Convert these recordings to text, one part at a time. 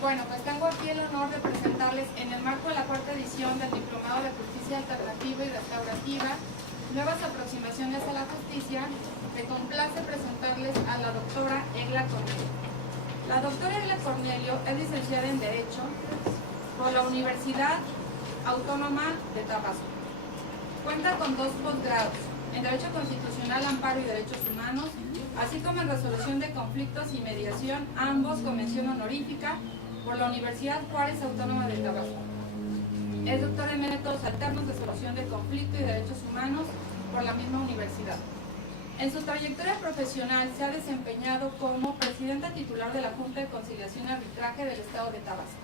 Bueno, pues tengo aquí el honor de presentarles en el marco de la cuarta edición del Diplomado de Justicia Alternativa y Restaurativa, Nuevas Aproximaciones a la Justicia. Me complace presentarles a la doctora Egla Cornelio. La doctora Egla Cornelio es licenciada en Derecho por la Universidad Autónoma de Tabasco. Cuenta con 2 posgrados en Derecho Constitucional, Amparo y Derechos Humanos, así como en Resolución de Conflictos y Mediación, ambos con mención honorífica por la Universidad Juárez Autónoma de Tabasco. Es doctora en Métodos Alternos de Solución de Conflicto y Derechos Humanos por la misma universidad. En su trayectoria profesional se ha desempeñado como presidenta titular de la Junta de Conciliación y Arbitraje del Estado de Tabasco.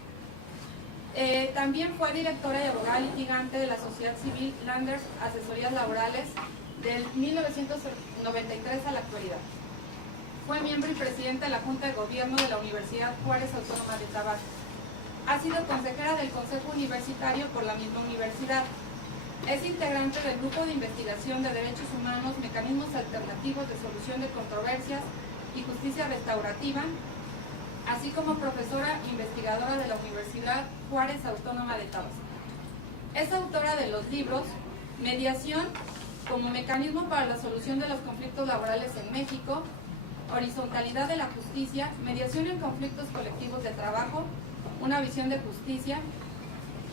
También fue directora y abogada litigante de la Sociedad Civil Landers Asesorías Laborales del 1993 a la actualidad. Fue miembro y presidenta de la Junta de Gobierno de la Universidad Juárez Autónoma de Tabasco. Ha sido consejera del Consejo Universitario por la misma universidad. Es integrante del Grupo de Investigación de Derechos Humanos, Mecanismos Alternativos de Solución de Controversias y Justicia Restaurativa, así como profesora investigadora de la Universidad Juárez Autónoma de Tabasco. Es autora de los libros Mediación como mecanismo para la solución de los conflictos laborales en México, Horizontalidad de la Justicia, Mediación en conflictos colectivos de trabajo, una visión de justicia,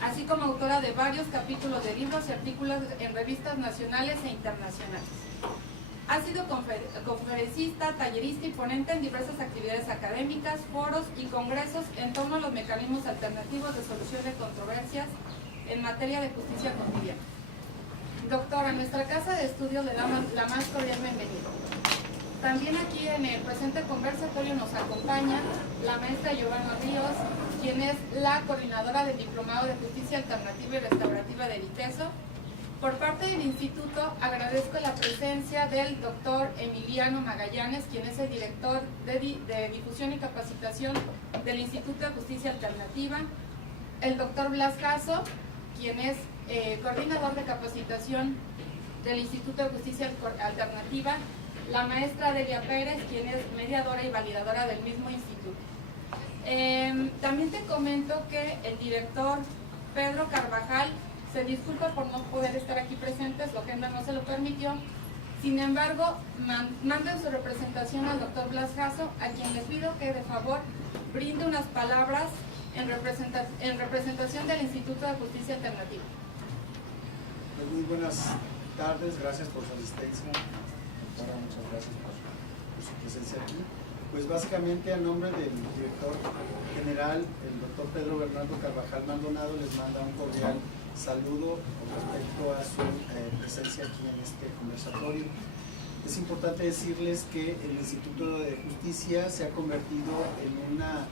así como autora de varios capítulos de libros y artículos en revistas nacionales e internacionales. Ha sido conferencista, tallerista y ponente en diversas actividades académicas, foros y congresos en torno a los mecanismos alternativos de solución de controversias en materia de justicia cotidiana. Doctora, a nuestra casa de estudios le damos la más cordial bienvenida. También aquí en el presente conversatorio nos acompaña la maestra Giovanna Ríos, quien es la coordinadora del Diplomado de Justicia Alternativa y Restaurativa del ITESO. Por parte del instituto agradezco la presencia del doctor Emiliano Magallanes, quien es el director de difusión y capacitación del Instituto de Justicia Alternativa, el doctor Blas Jasso, quien es coordinador de capacitación del Instituto de Justicia Alternativa, la maestra Delia Pérez, quien es mediadora y validadora del mismo instituto. También te comento que el director Pedro Carvajal se disculpa por no poder estar aquí presente, su agenda no se lo permitió. Sin embargo, manda su representación al doctor Blas Jasso, a quien le pido que de favor brinde unas palabras en representación del Instituto de Justicia Alternativa. Pues muy buenas tardes, gracias por su asistencia. Muchas gracias por su presencia aquí. Pues básicamente a nombre del director general, el doctor Pedro Bernardo Carvajal Maldonado, les manda un cordial saludo con respecto a su presencia aquí en este conversatorio. Es importante decirles que el Instituto de Justicia se ha convertido en una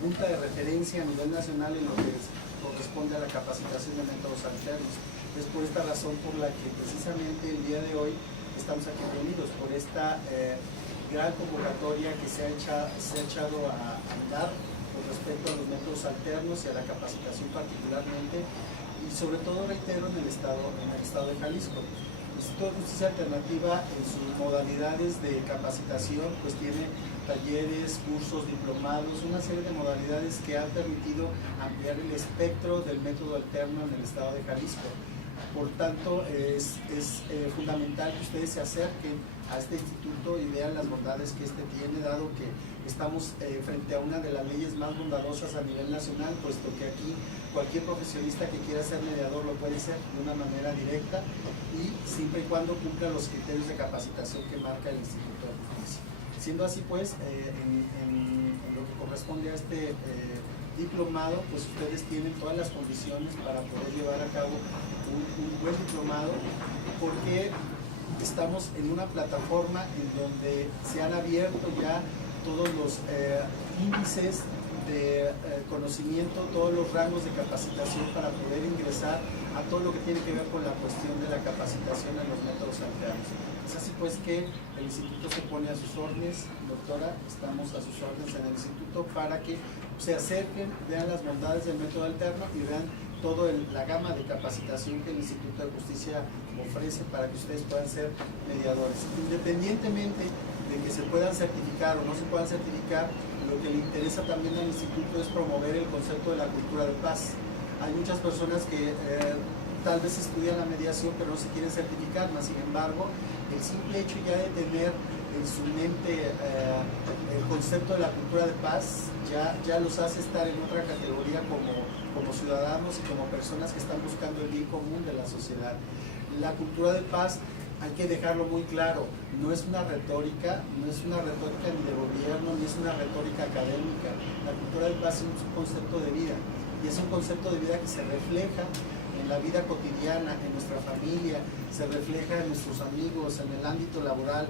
punta de referencia a nivel nacional en lo que corresponde a la capacitación de métodos alternos. Es por esta razón por la que precisamente el día de hoy estamos aquí reunidos, por esta gran convocatoria que se ha echado a andar con respecto a los métodos alternos y a la capacitación particularmente, y sobre todo, reitero, en el estado de Jalisco. El Instituto de Justicia Alternativa, en sus modalidades de capacitación, pues tiene talleres, cursos, diplomados, una serie de modalidades que han permitido ampliar el espectro del método alterno en el estado de Jalisco. Por tanto, es fundamental que ustedes se acerquen a este instituto y vean las bondades que este tiene, dado que estamos frente a una de las leyes más bondadosas a nivel nacional, puesto que aquí cualquier profesionista que quiera ser mediador lo puede ser de una manera directa y siempre y cuando cumpla los criterios de capacitación que marca el Instituto de Justicia. Siendo así, pues, en lo que corresponde a este diplomado, pues ustedes tienen todas las condiciones para poder llevar a cabo un buen diplomado, porque estamos en una plataforma en donde se han abierto ya todos los índices de conocimiento, todos los rangos de capacitación para poder ingresar a todo lo que tiene que ver con la cuestión de la capacitación en los métodos alternos. Es así pues que el instituto se pone a sus órdenes, doctora, estamos a sus órdenes en el instituto para que se acerquen, vean las bondades del método alterno y vean toda la gama de capacitación que el Instituto de Justicia ofrece para que ustedes puedan ser mediadores. Independientemente de que se puedan certificar o no se puedan certificar, lo que le interesa también al instituto es promover el concepto de la cultura de paz. Hay muchas personas que tal vez estudian la mediación pero no se quieren certificar, mas sin embargo el simple hecho ya de tener en su mente el concepto de la cultura de paz ya los hace estar en otra categoría como ciudadanos y como personas que están buscando el bien común de la sociedad. La cultura de paz, hay que dejarlo muy claro, no es una retórica ni de gobierno, ni es una retórica académica. La cultura de paz es un concepto de vida, y es un concepto de vida que se refleja en la vida cotidiana, en nuestra familia, se refleja en nuestros amigos, en el ámbito laboral.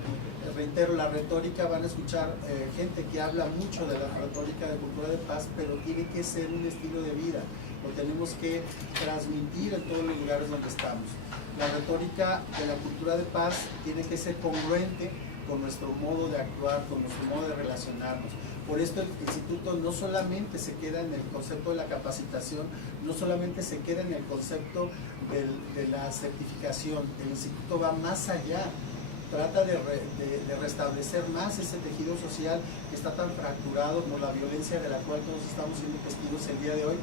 Reitero, la retórica, van a escuchar gente que habla mucho de la retórica de cultura de paz, pero tiene que ser un estilo de vida, lo tenemos que transmitir en todos los lugares donde estamos. La retórica de la cultura de paz tiene que ser congruente con nuestro modo de actuar, con nuestro modo de relacionarnos. Por esto el instituto no solamente se queda en el concepto de la capacitación, no solamente se queda en el concepto de la certificación, el instituto va más allá, trata de restablecer más ese tejido social que está tan fracturado por la violencia de la cual todos estamos siendo testigos el día de hoy,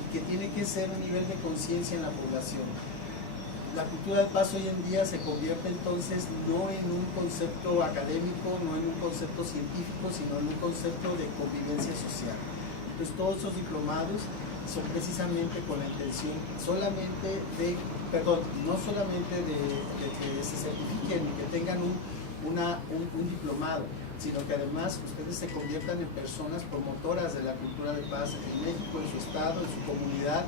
y que tiene que ser un nivel de conciencia en la población. La cultura del paz hoy en día se convierte entonces no en un concepto académico, no en un concepto científico, sino en un concepto de convivencia social. Entonces todos esos diplomados son precisamente con la intención no solamente de que se certifiquen y que tengan un diplomado, sino que además ustedes se conviertan en personas promotoras de la cultura de paz en México, en su estado, en su comunidad,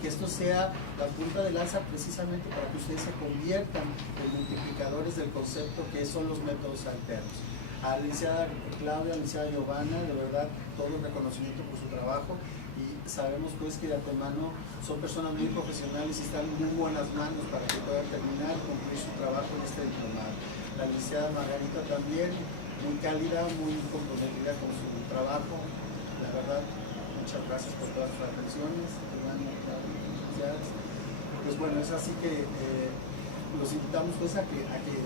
que esto sea la punta de lanza precisamente para que ustedes se conviertan en multiplicadores del concepto que son los métodos alternos. A la licenciada Claudia, a la licenciada Giovanna, de verdad, todo el reconocimiento por su trabajo, y sabemos pues que de antemano son personas muy profesionales y están en muy buenas manos para que puedan terminar y cumplir su trabajo en este diplomado. La licenciada Margarita también, muy cálida, muy comprometida con su trabajo, la verdad, muchas gracias por todas sus atenciones. Pues bueno, es así que los invitamos pues a que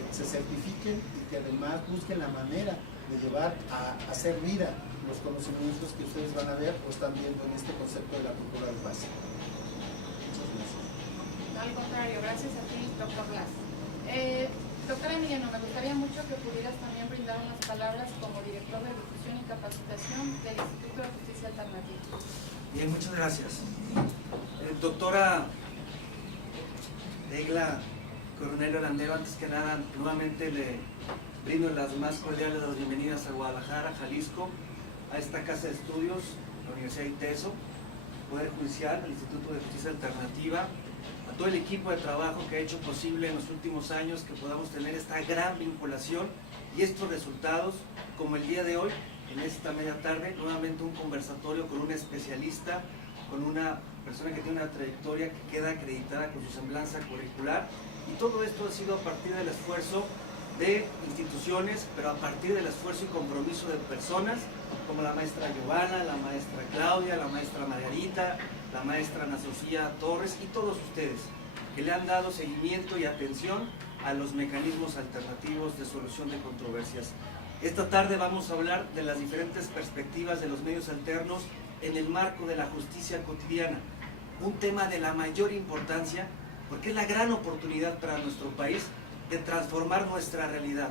se certifiquen y que además busquen la manera de llevar a hacer vida los conocimientos que ustedes van a ver o están viendo en este concepto de la cultura del paz. Muchas gracias. Al contrario, gracias a ti, doctor Blas. Doctora Emiliano, me gustaría mucho que pudieras también brindar unas palabras como director de difusión y capacitación del Instituto de Justicia Alternativa. Bien, muchas gracias. Doctora Egla Cornelio Landero, antes que nada, nuevamente le brindo las más cordiales de las bienvenidas a Guadalajara, Jalisco, a esta casa de estudios, la Universidad ITESO, Poder Judicial, el Instituto de Justicia Alternativa, a todo el equipo de trabajo que ha hecho posible en los últimos años que podamos tener esta gran vinculación y estos resultados, como el día de hoy, en esta media tarde, nuevamente un conversatorio con un especialista, con una persona que tiene una trayectoria que queda acreditada con su semblanza curricular, y todo esto ha sido a partir del esfuerzo de instituciones, pero a partir del esfuerzo y compromiso de personas como la maestra Giovanna, la maestra Claudia, la maestra Margarita, la maestra Ana Sofía Torres y todos ustedes que le han dado seguimiento y atención a los mecanismos alternativos de solución de controversias. Esta tarde vamos a hablar de las diferentes perspectivas de los medios alternos en el marco de la justicia cotidiana, un tema de la mayor importancia porque es la gran oportunidad para nuestro país de transformar nuestra realidad.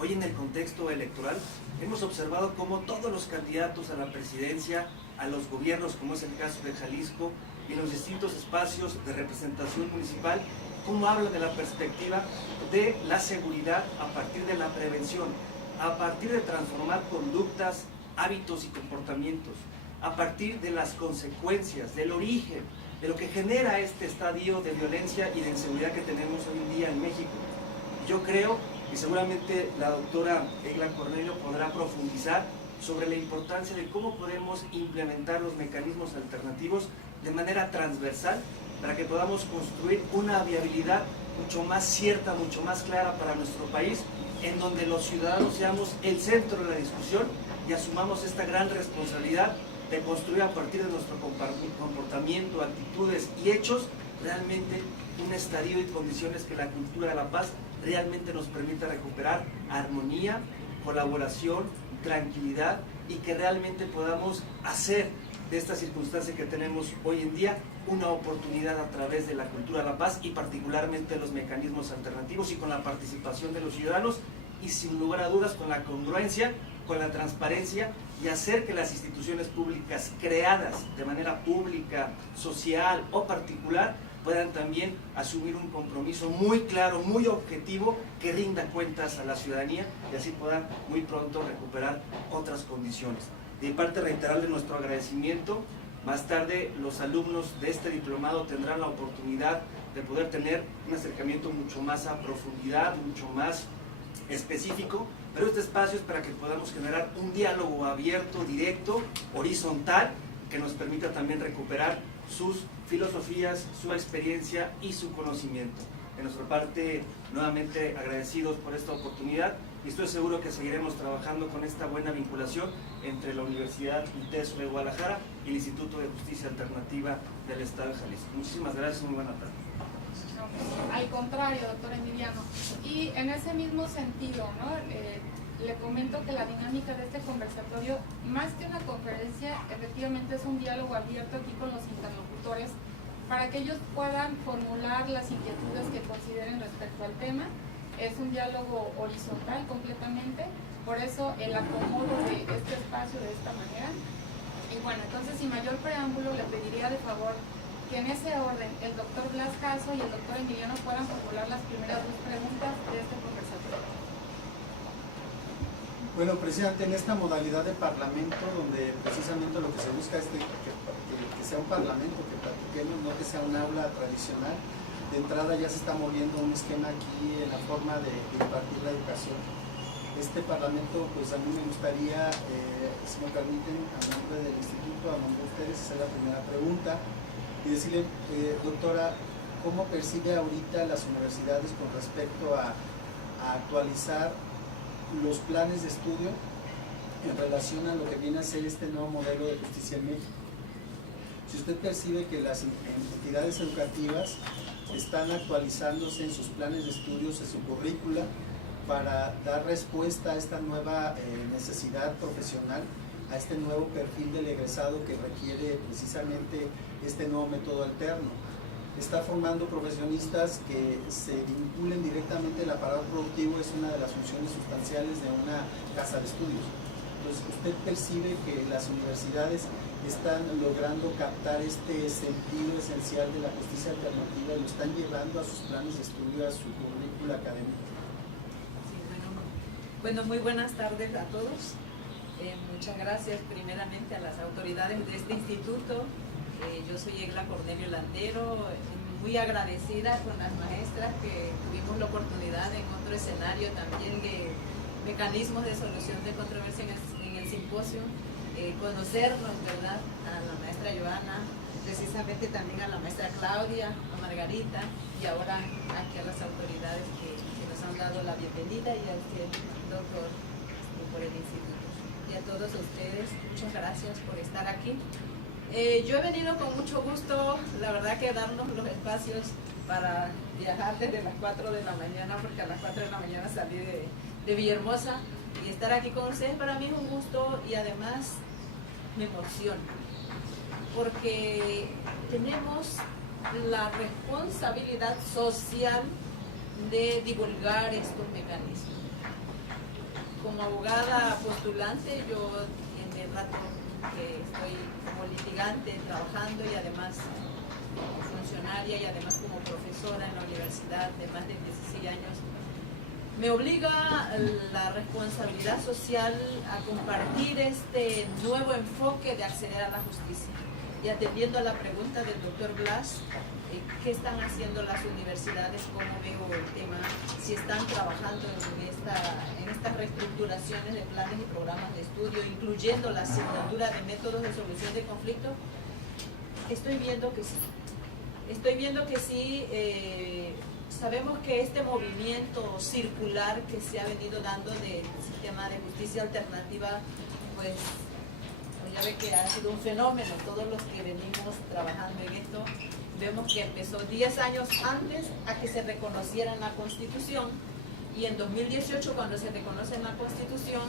Hoy en el contexto electoral hemos observado cómo todos los candidatos a la presidencia, a los gobiernos, como es el caso de Jalisco, y en los distintos espacios de representación municipal, cómo hablan de la perspectiva de la seguridad a partir de la prevención, a partir de transformar conductas, hábitos y comportamientos, a partir de las consecuencias, del origen, de lo que genera este estadio de violencia y de inseguridad que tenemos hoy en día en México. Yo creo, y seguramente la doctora Egla Cornelio podrá profundizar sobre la importancia de cómo podemos implementar los mecanismos alternativos de manera transversal para que podamos construir una viabilidad mucho más cierta, mucho más clara para nuestro país, en donde los ciudadanos seamos el centro de la discusión y asumamos esta gran responsabilidad de construir a partir de nuestro comportamiento, actitudes y hechos realmente un estadio y condiciones que la cultura de la paz realmente nos permita recuperar armonía, colaboración, tranquilidad y que realmente podamos hacer de esta circunstancia que tenemos hoy en día una oportunidad a través de la cultura de la paz y particularmente los mecanismos alternativos y con la participación de los ciudadanos y sin lugar a dudas con la congruencia, con la transparencia y hacer que las instituciones públicas creadas de manera pública, social o particular puedan también asumir un compromiso muy claro, muy objetivo, que rinda cuentas a la ciudadanía y así puedan muy pronto recuperar otras condiciones. De mi parte, reiterarle nuestro agradecimiento. Más tarde, los alumnos de este diplomado tendrán la oportunidad de poder tener un acercamiento mucho más a profundidad, mucho más específico, pero este espacio es para que podamos generar un diálogo abierto, directo, horizontal, que nos permita también recuperar sus filosofías, su experiencia y su conocimiento. De nuestra parte, nuevamente agradecidos por esta oportunidad y estoy seguro que seguiremos trabajando con esta buena vinculación entre la Universidad ITESO de Guadalajara y el Instituto de Justicia Alternativa del Estado de Jalisco. Muchísimas gracias y muy buena tarde. Al contrario, doctor Emiliano. Y en ese mismo sentido, ¿no? Le comento que la dinámica de este conversatorio, más que una conferencia, efectivamente es un diálogo abierto aquí con los interlocutores para que ellos puedan formular las inquietudes que consideren respecto al tema. Es un diálogo horizontal completamente, por eso el acomodo de este espacio de esta manera. Y bueno, entonces sin mayor preámbulo le pediría de favor que en ese orden el doctor Blas Caso y el doctor Emiliano puedan formular las primeras dos preguntas de este conversatorio. Bueno, precisamente en esta modalidad de parlamento, donde precisamente lo que se busca es que sea un parlamento, que platiquemos, no que sea un aula tradicional. De entrada ya se está moviendo un esquema aquí en la forma de impartir la educación. Este parlamento, pues a mí me gustaría, si me permiten, a nombre del instituto, a nombre de ustedes, hacer la primera pregunta y decirle, doctora, ¿cómo percibe ahorita las universidades con respecto a actualizar los planes de estudio en relación a lo que viene a ser este nuevo modelo de justicia en México? Si usted percibe que las entidades educativas están actualizándose en sus planes de estudios, en su currícula, para dar respuesta a esta nueva necesidad profesional, a este nuevo perfil del egresado que requiere precisamente este nuevo método alterno. Está formando profesionistas que se vinculen directamente al aparato productivo, es una de las funciones sustanciales de una casa de estudios. Entonces, ¿usted percibe que las universidades están logrando captar este sentido esencial de la justicia alternativa y lo están llevando a sus planes de estudio, a su currícula académica? Sí, bueno, muy buenas tardes a todos. Muchas gracias primeramente a las autoridades de este instituto. Yo soy Egla Cornelio Landero, muy agradecida con las maestras que tuvimos la oportunidad en otro escenario también de mecanismos de solución de controversia en el simposio, conocernos, ¿verdad? A la maestra Joana, precisamente también a la maestra Claudia, a Margarita y ahora aquí a las autoridades que nos han dado la bienvenida y al doctor por el instituto. Y a todos ustedes, muchas gracias por estar aquí. Yo he venido con mucho gusto, la verdad que darnos los espacios para viajar desde las 4 de la mañana, porque a las 4 de la mañana salí de Villahermosa y estar aquí con ustedes para mí es un gusto y además me emociona, porque tenemos la responsabilidad social de divulgar estos mecanismos. Como abogada postulante, yo en el rato que estoy como litigante trabajando y además como funcionaria y además como profesora en la universidad de más de 16 años, me obliga la responsabilidad social a compartir este nuevo enfoque de acceder a la justicia. Y atendiendo a la pregunta del doctor Blas, ¿qué están haciendo las universidades? ¿Cómo veo el tema? Si están trabajando en estas reestructuraciones de planes y programas de estudio, incluyendo la asignatura de métodos de solución de conflicto, estoy viendo que sí. Estoy viendo que sí. Sabemos que este movimiento circular que se ha venido dando del sistema de justicia alternativa, pues ya ve que ha sido un fenómeno. Todos los que venimos trabajando en esto, vemos que empezó 10 años antes a que se reconociera en la Constitución y en 2018, cuando se reconoce en la Constitución,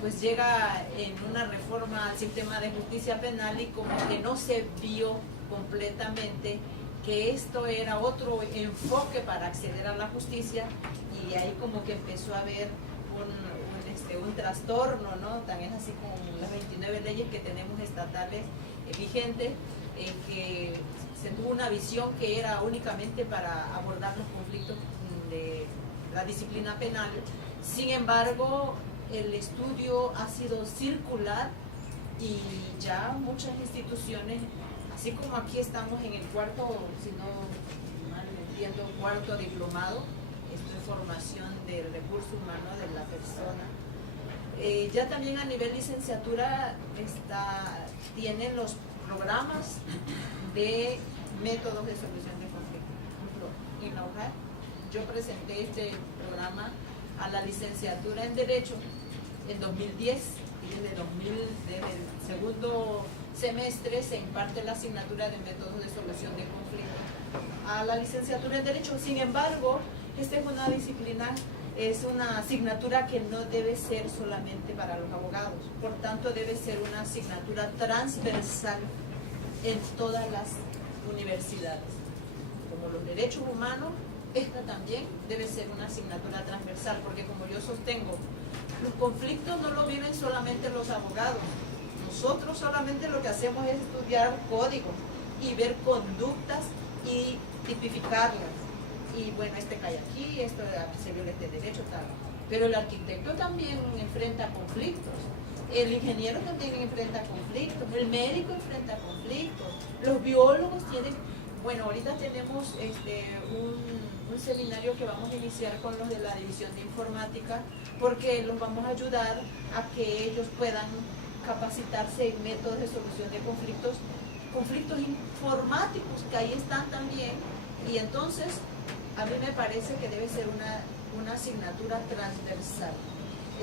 pues llega en una reforma al sistema de justicia penal y como que no se vio completamente que esto era otro enfoque para acceder a la justicia, y ahí como que empezó a haber un trastorno, ¿no? Tan es así como las 29 leyes que tenemos estatales vigentes, que se tuvo una visión que era únicamente para abordar los conflictos de la disciplina penal. Sin embargo, el estudio ha sido circular y ya muchas instituciones, así como aquí estamos en el cuarto, si no mal entiendo, cuarto diplomado, esto es formación del recurso humano de la persona. Ya también a nivel licenciatura tienen los programas de métodos de solución de conflictos. Por ejemplo, en la UJAR yo presenté este programa a la licenciatura en Derecho en 2010 y desde el segundo semestre se imparte la asignatura de métodos de solución de conflictos a la licenciatura en Derecho. Sin embargo, esta es una disciplina, es una asignatura que no debe ser solamente para los abogados, por tanto debe ser una asignatura transversal en todas las universidades. Como los derechos humanos, esta también debe ser una asignatura transversal, porque como yo sostengo, los conflictos no lo viven solamente los abogados. Nosotros solamente lo que hacemos es estudiar códigos y ver conductas y tipificarlas. Y bueno, este cae aquí, esto se viola este derecho, tal. Pero el arquitecto también enfrenta conflictos, el ingeniero también enfrenta conflictos, el médico enfrenta conflictos, los biólogos tienen... Bueno, ahorita tenemos un seminario que vamos a iniciar con los de la División de Informática, porque los vamos a ayudar a que ellos puedan capacitarse en métodos de solución de conflictos informáticos, que ahí están también, y entonces a mí me parece que debe ser una asignatura transversal.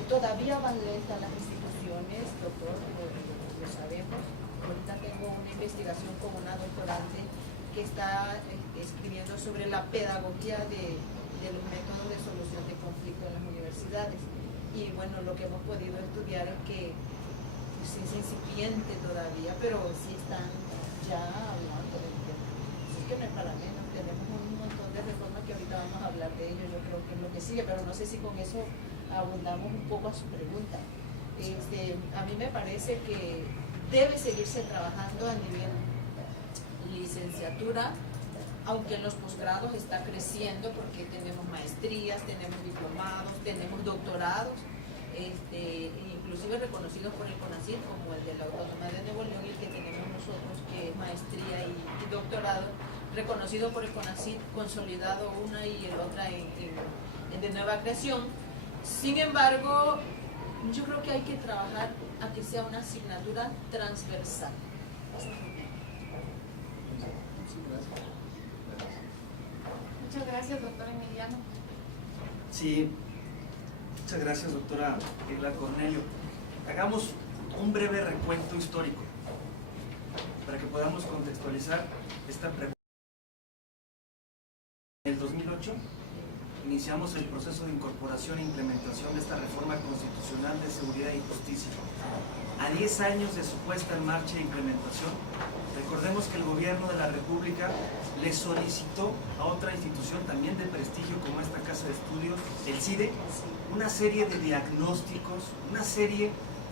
Todavía van lentas las instituciones, doctor, lo sabemos. Ahorita tengo una investigación con una doctorante que está escribiendo sobre la pedagogía de los métodos de solución de conflicto en las universidades. Y bueno, lo que hemos podido estudiar es que pues, es incipiente todavía, pero sí están ya hablando del tema. Así que no es para menos, tenemos un montón de reformas que ahorita vamos a hablar de ello, yo creo que es lo que sigue, pero no sé si con eso abundamos un poco a su pregunta. A mí me parece que debe seguirse trabajando a nivel licenciatura, aunque en los posgrados está creciendo porque tenemos maestrías, tenemos diplomados, tenemos doctorados, inclusive reconocidos por el CONACYT, como el de la Autónoma de Nuevo León y el que tenemos nosotros, que es maestría y doctorado, reconocido por el CONACYT, consolidado una y el otra en de nueva creación. Sin embargo, yo creo que hay que trabajar a que sea una asignatura transversal. Muchas gracias, doctor Emiliano. Sí, muchas gracias, doctora Irla Cornelio. Hagamos un breve recuento histórico para que podamos contextualizar esta pregunta. En el 2008 iniciamos el proceso de incorporación e implementación de esta reforma constitucional de seguridad y justicia. A 10 años de su puesta en marcha e implementación, recordemos que el gobierno de la República le solicitó a otra institución también de prestigio como esta Casa de Estudios, el CIDE, una serie de diagnósticos, una serie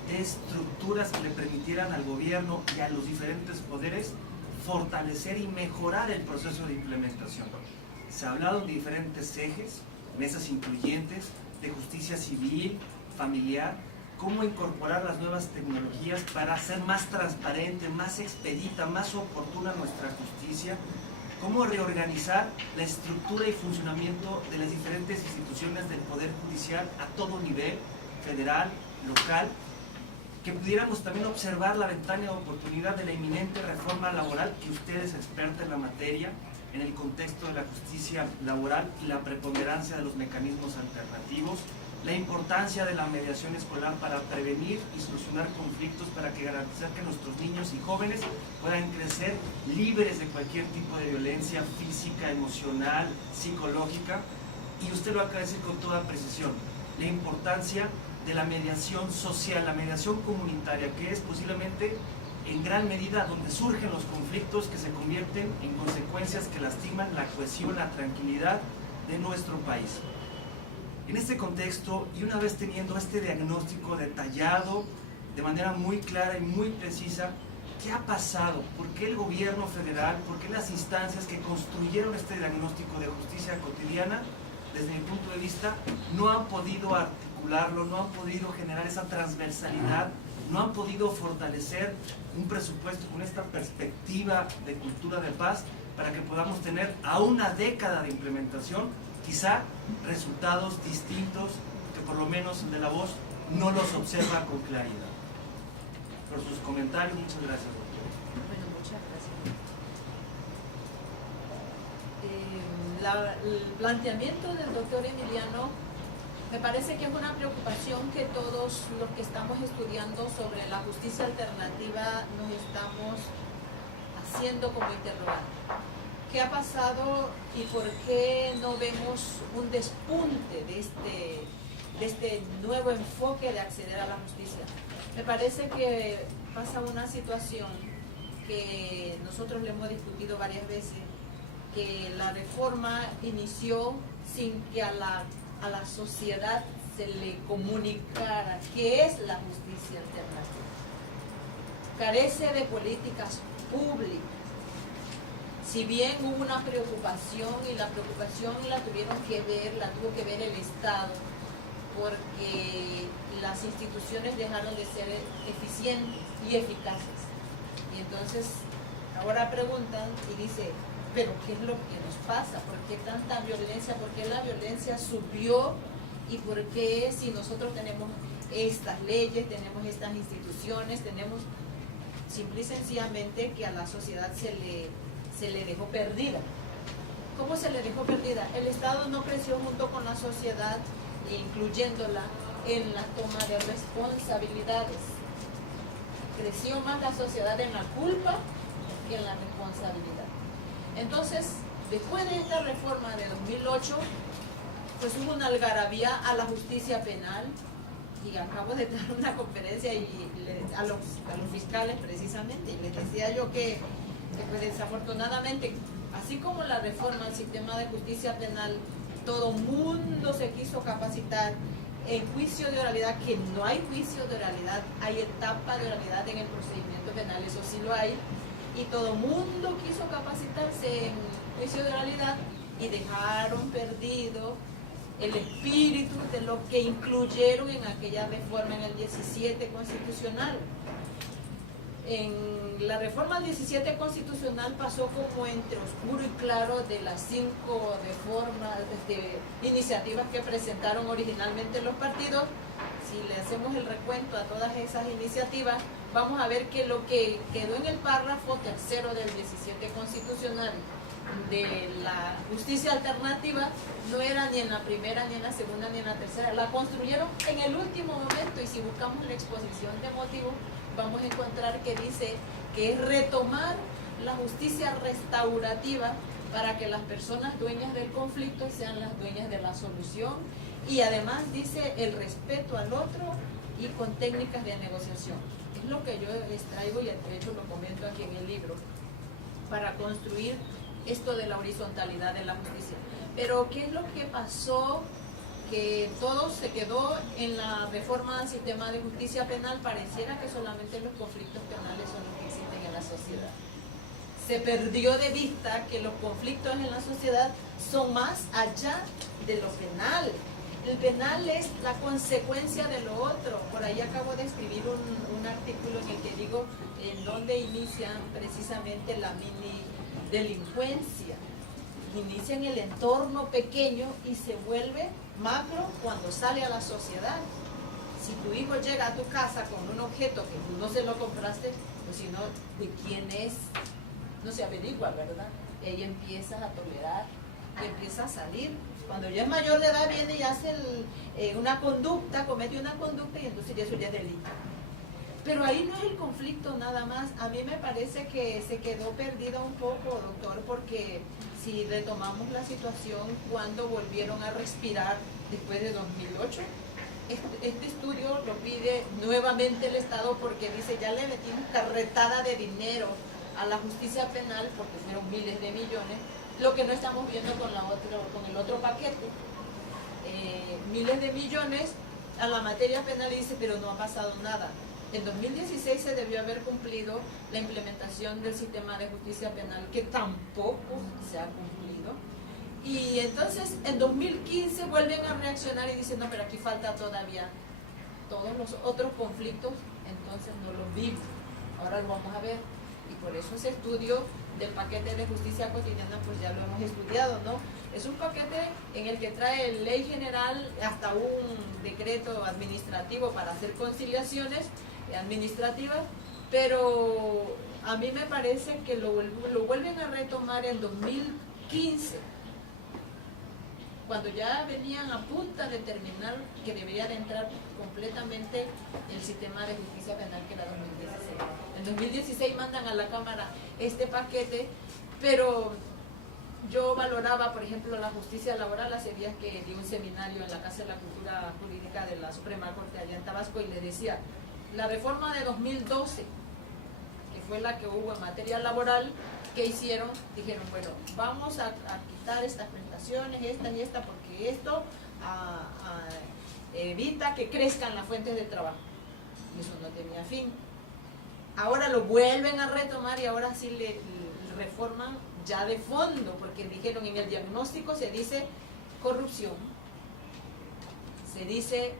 de estructuras que le permitieran al gobierno y a los diferentes poderes fortalecer y mejorar el proceso de implementación. Se ha hablado de diferentes ejes, mesas incluyentes, de justicia civil, familiar, cómo incorporar las nuevas tecnologías para hacer más transparente, más expedita, más oportuna nuestra justicia, cómo reorganizar la estructura y funcionamiento de las diferentes instituciones del Poder Judicial a todo nivel, federal, local, que pudiéramos también observar la ventana de oportunidad de la inminente reforma laboral, que usted es experta en la materia, en el contexto de la justicia laboral y la preponderancia de los mecanismos alternativos, la importancia de la mediación escolar para prevenir y solucionar conflictos, para que garantizar que nuestros niños y jóvenes puedan crecer libres de cualquier tipo de violencia física, emocional, psicológica, y usted lo acaba de decir con toda precisión, la importancia de la mediación social, la mediación comunitaria, que es posiblemente en gran medida donde surgen los conflictos que se convierten en consecuencias que lastiman la cohesión, la tranquilidad de nuestro país. En este contexto, y una vez teniendo este diagnóstico detallado de manera muy clara y muy precisa, ¿qué ha pasado? ¿Por qué el gobierno federal, por qué las instancias que construyeron este diagnóstico de justicia cotidiana, desde mi punto de vista, no han podido articularlo, no han podido generar esa transversalidad, no han podido fortalecer un presupuesto con esta perspectiva de cultura de paz para que podamos tener a una década de implementación quizá resultados distintos que por lo menos el de La Voz no los observa con claridad? Por sus comentarios, muchas gracias. Bueno, muchas gracias. El planteamiento del doctor Emiliano me parece que es una preocupación que todos los que estamos estudiando sobre la justicia alternativa nos estamos haciendo como interrogante. ¿Qué ha pasado y por qué no vemos un despunte de este nuevo enfoque de acceder a la justicia? Me parece que pasa una situación que nosotros le hemos discutido varias veces, que la reforma inició sin que a la sociedad se le comunicara qué es la justicia alternativa. Carece de políticas públicas. Si bien hubo una preocupación, y la preocupación la tuvo que ver el Estado, porque las instituciones dejaron de ser eficientes y eficaces. Y entonces ahora preguntan y dice, pero ¿qué es lo que nos pasa? ¿Por qué tanta violencia? ¿Por qué la violencia subió? ¿Y por qué si nosotros tenemos estas leyes, tenemos estas instituciones, tenemos simple y sencillamente que a la sociedad se le dejó perdida? ¿Cómo se le dejó perdida? El Estado no creció junto con la sociedad, incluyéndola en la toma de responsabilidades. Creció más la sociedad en la culpa que en la responsabilidad. Entonces, después de esta reforma de 2008, pues hubo una algarabía a la justicia penal, y acabo de dar una conferencia a los fiscales precisamente, y les decía yo que pues desafortunadamente, así como la reforma al sistema de justicia penal, todo mundo se quiso capacitar en juicio de oralidad, que no hay juicio de oralidad, hay etapa de oralidad en el procedimiento penal, eso sí lo hay, y todo mundo quiso capacitarse en juicio de oralidad y dejaron perdido el espíritu de lo que incluyeron en aquella reforma en el 17 constitucional. En la reforma del 17 constitucional pasó como entre oscuro y claro de las 5 reformas, iniciativas que presentaron originalmente los partidos. Si le hacemos el recuento a todas esas iniciativas, vamos a ver que lo que quedó en el párrafo tercero del 17 constitucional de la justicia alternativa no era ni en la primera, ni en la segunda, ni en la tercera. La construyeron en el último momento, y si buscamos la exposición de motivos, vamos a encontrar que dice que es retomar la justicia restaurativa para que las personas dueñas del conflicto sean las dueñas de la solución, y además dice el respeto al otro y con técnicas de negociación. Es lo que yo les traigo, y de hecho lo comento aquí en el libro, para construir esto de la horizontalidad de la justicia. Pero ¿qué es lo que pasó? Que todo se quedó en la reforma del sistema de justicia penal. Pareciera que solamente los conflictos penales son los que existen en la sociedad. Se perdió de vista que los conflictos en la sociedad son más allá de lo penal. El penal es la consecuencia de lo otro. Por ahí acabo de escribir un artículo en el que digo en dónde inician precisamente la mini delincuencia. Inicia en el entorno pequeño y se vuelve macro cuando sale a la sociedad. Si tu hijo llega a tu casa con un objeto que tú no se lo compraste, pues si no, ¿de quién es? No se averigua, ¿verdad? Ella empieza a tolerar, y empieza a salir. Cuando ya es mayor de edad, viene y hace una conducta, comete una conducta, y entonces ya eso ya es delito. Pero ahí no es el conflicto nada más. A mí me parece que se quedó perdido un poco, doctor, porque si retomamos la situación cuando volvieron a respirar después de 2008, este estudio lo pide nuevamente el Estado porque dice, ya le metimos carretada de dinero a la justicia penal porque fueron miles de millones, lo que no estamos viendo con el otro paquete. Miles de millones a la materia penal y dice, pero no ha pasado nada. En 2016 se debió haber cumplido la implementación del sistema de justicia penal, que tampoco se ha cumplido. Y entonces en 2015 vuelven a reaccionar y dicen, no, pero aquí falta todavía todos los otros conflictos, entonces no los vimos. Ahora lo vamos a ver. Y por eso ese estudio del paquete de justicia cotidiana, pues ya lo hemos estudiado, ¿no? Es un paquete en el que trae ley general hasta un decreto administrativo para hacer conciliaciones administrativas, pero a mí me parece que lo vuelven a retomar en 2015, cuando ya venían a punta de terminar, que debería de entrar completamente el sistema de justicia penal, que era 2016. En 2016 mandan a la Cámara este paquete, pero yo valoraba, por ejemplo, la justicia laboral. Hace días que di un seminario en la Casa de la Cultura Jurídica de la Suprema Corte allá en Tabasco y les decía, la reforma de 2012, que fue la que hubo en materia laboral, ¿qué hicieron? Dijeron, bueno, vamos a quitar estas prestaciones, esta y esta, porque esto evita que crezcan las fuentes de trabajo. Y eso no tenía fin. Ahora lo vuelven a retomar y ahora sí le reforman ya de fondo, porque dijeron en el diagnóstico se dice corrupción, se dice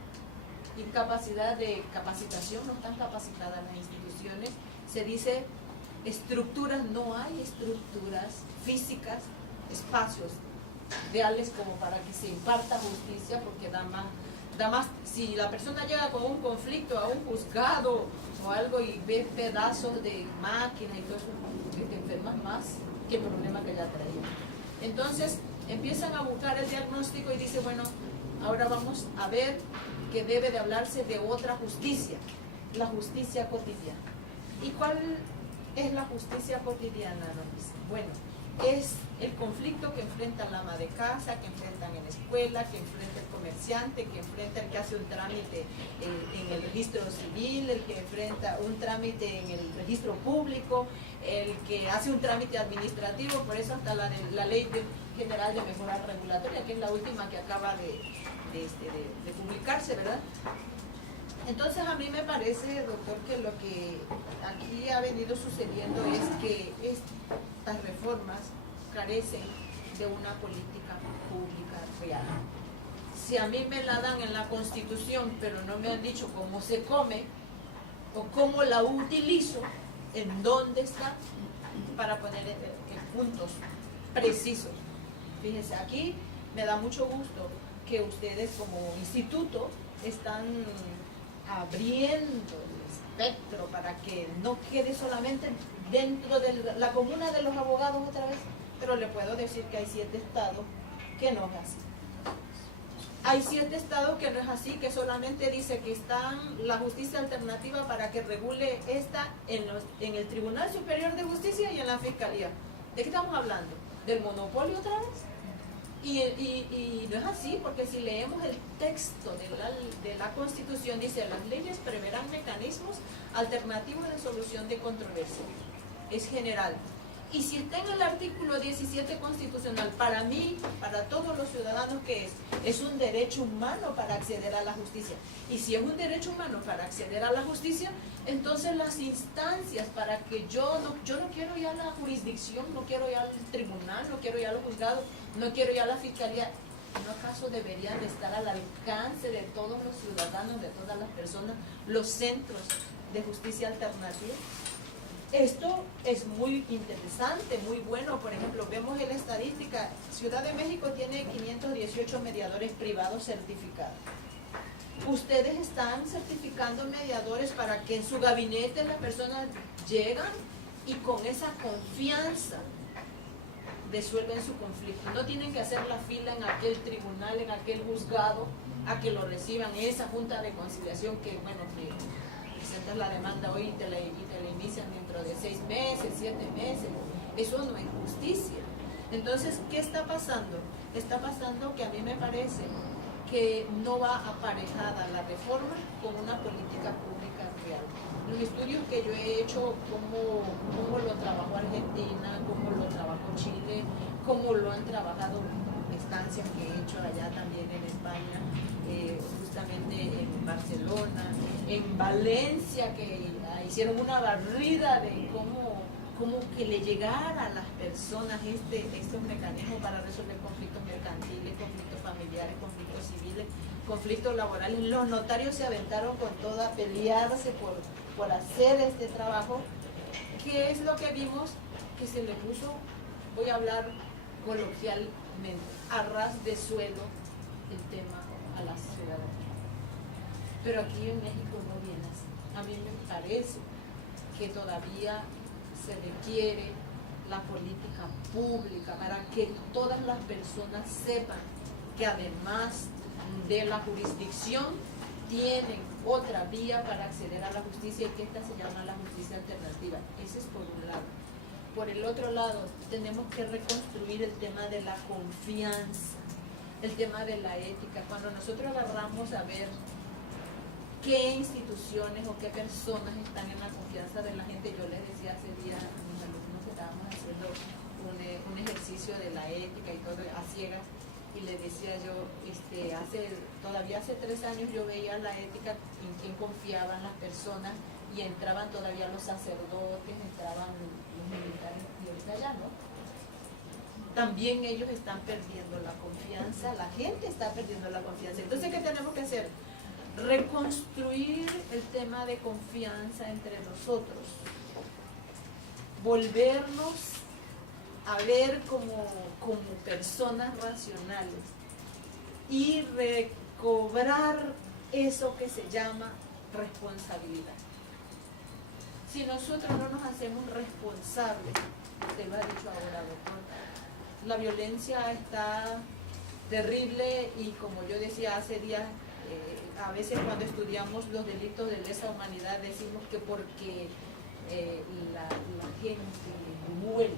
incapacidad de capacitación, no están capacitadas las instituciones, se dice estructuras, no hay estructuras físicas, espacios reales como para que se imparta justicia, porque da más, si la persona llega con un conflicto a un juzgado o algo y ve pedazos de máquina y todo eso, te enfermas más que el problema que ya traía. Entonces empiezan a buscar el diagnóstico y dice, bueno, ahora vamos a ver que debe de hablarse de otra justicia, la justicia cotidiana. ¿Y cuál es la justicia cotidiana, Normis? Bueno, es el conflicto que enfrenta la ama de casa, que enfrentan en la escuela, que enfrenta el comerciante, que enfrenta el que hace un trámite en el registro civil, el que enfrenta un trámite en el registro público, el que hace un trámite administrativo. Por eso hasta la Ley General de Mejora Regulatoria, que es la última que acaba de publicarse, ¿verdad? Entonces a mí me parece, doctor, que lo que aquí ha venido sucediendo es que estas reformas carecen de una política pública real. Si a mí me la dan en la Constitución, pero no me han dicho cómo se come o cómo la utilizo, en dónde está, para poner en puntos precisos. Fíjense, aquí me da mucho gusto que ustedes como instituto están abriendo el espectro para que no quede solamente dentro de la comuna de los abogados otra vez, pero le puedo decir que hay 7 estados que no es así. Hay 7 estados que no es así, que solamente dice que están la justicia alternativa para que regule esta en el Tribunal Superior de Justicia y en la Fiscalía. ¿De qué estamos hablando? ¿Del monopolio otra vez? Y no es así, porque si leemos el texto de la Constitución, dice, las leyes preverán mecanismos alternativos de solución de controversia. Es general. Y si está en el artículo 17 constitucional, para mí, para todos los ciudadanos, ¿qué es? Es un derecho humano para acceder a la justicia. Y si es un derecho humano para acceder a la justicia, entonces las instancias para que yo no quiero ir a la jurisdicción, no quiero ir al tribunal, no quiero ir a los juzgados, no quiero ir a la fiscalía, ¿no acaso deberían de estar al alcance de todos los ciudadanos, de todas las personas, los centros de justicia alternativa? Esto es muy interesante, muy bueno. Por ejemplo, vemos en la estadística, Ciudad de México tiene 518 mediadores privados certificados. Ustedes están certificando mediadores para que en su gabinete las personas llegan y con esa confianza resuelven su conflicto. No tienen que hacer la fila en aquel tribunal, en aquel juzgado, a que lo reciban, esa junta de conciliación que, bueno, que presentas la demanda hoy y te la inician dentro de 6 meses, 7 meses. Eso no es justicia. Entonces, ¿qué está pasando? Está pasando que a mí me parece que no va aparejada la reforma con una política pública real. Los estudios que yo he hecho, cómo lo trabajó Argentina, cómo lo trabajó Chile, cómo lo han trabajado estancias que he hecho allá también en España, justamente en Barcelona, en Valencia, que hicieron una barrida de cómo que le llegara a las personas estos mecanismos para resolver conflictos mercantiles, conflictos familiares, conflictos civiles, conflictos laborales. Los notarios se aventaron con todo a pelearse por hacer este trabajo. ¿Qué es lo que vimos? Que se le puso, voy a hablar coloquialmente, a ras de suelo el tema a la ciudadanía. Pero aquí en México no viene así. A mí me parece que todavía se requiere la política pública para que todas las personas sepan que además de la jurisdicción tienen otra vía para acceder a la justicia y que esta se llama la justicia alternativa. Ese es por un lado. Por el otro lado, tenemos que reconstruir el tema de la confianza, el tema de la ética. Cuando nosotros agarramos a ver qué instituciones o qué personas están en la confianza de la gente, yo les decía hace días a mis alumnos que estábamos haciendo un ejercicio de la ética y todo a ciegas, y les decía yo, todavía hace 3 años yo veía la ética en quién confiaban las personas y entraban todavía los sacerdotes, entraban los militares, y ahorita ya no. También ellos están perdiendo la confianza, la gente está perdiendo la confianza. Entonces, ¿qué tenemos que hacer? Reconstruir el tema de confianza entre nosotros, volvernos a ver como personas racionales y recobrar eso que se llama responsabilidad. Si nosotros no nos hacemos responsables, usted lo ha dicho ahora, doctor, la violencia está terrible y como yo decía hace días, a veces cuando estudiamos los delitos de lesa humanidad decimos que porque la gente muere.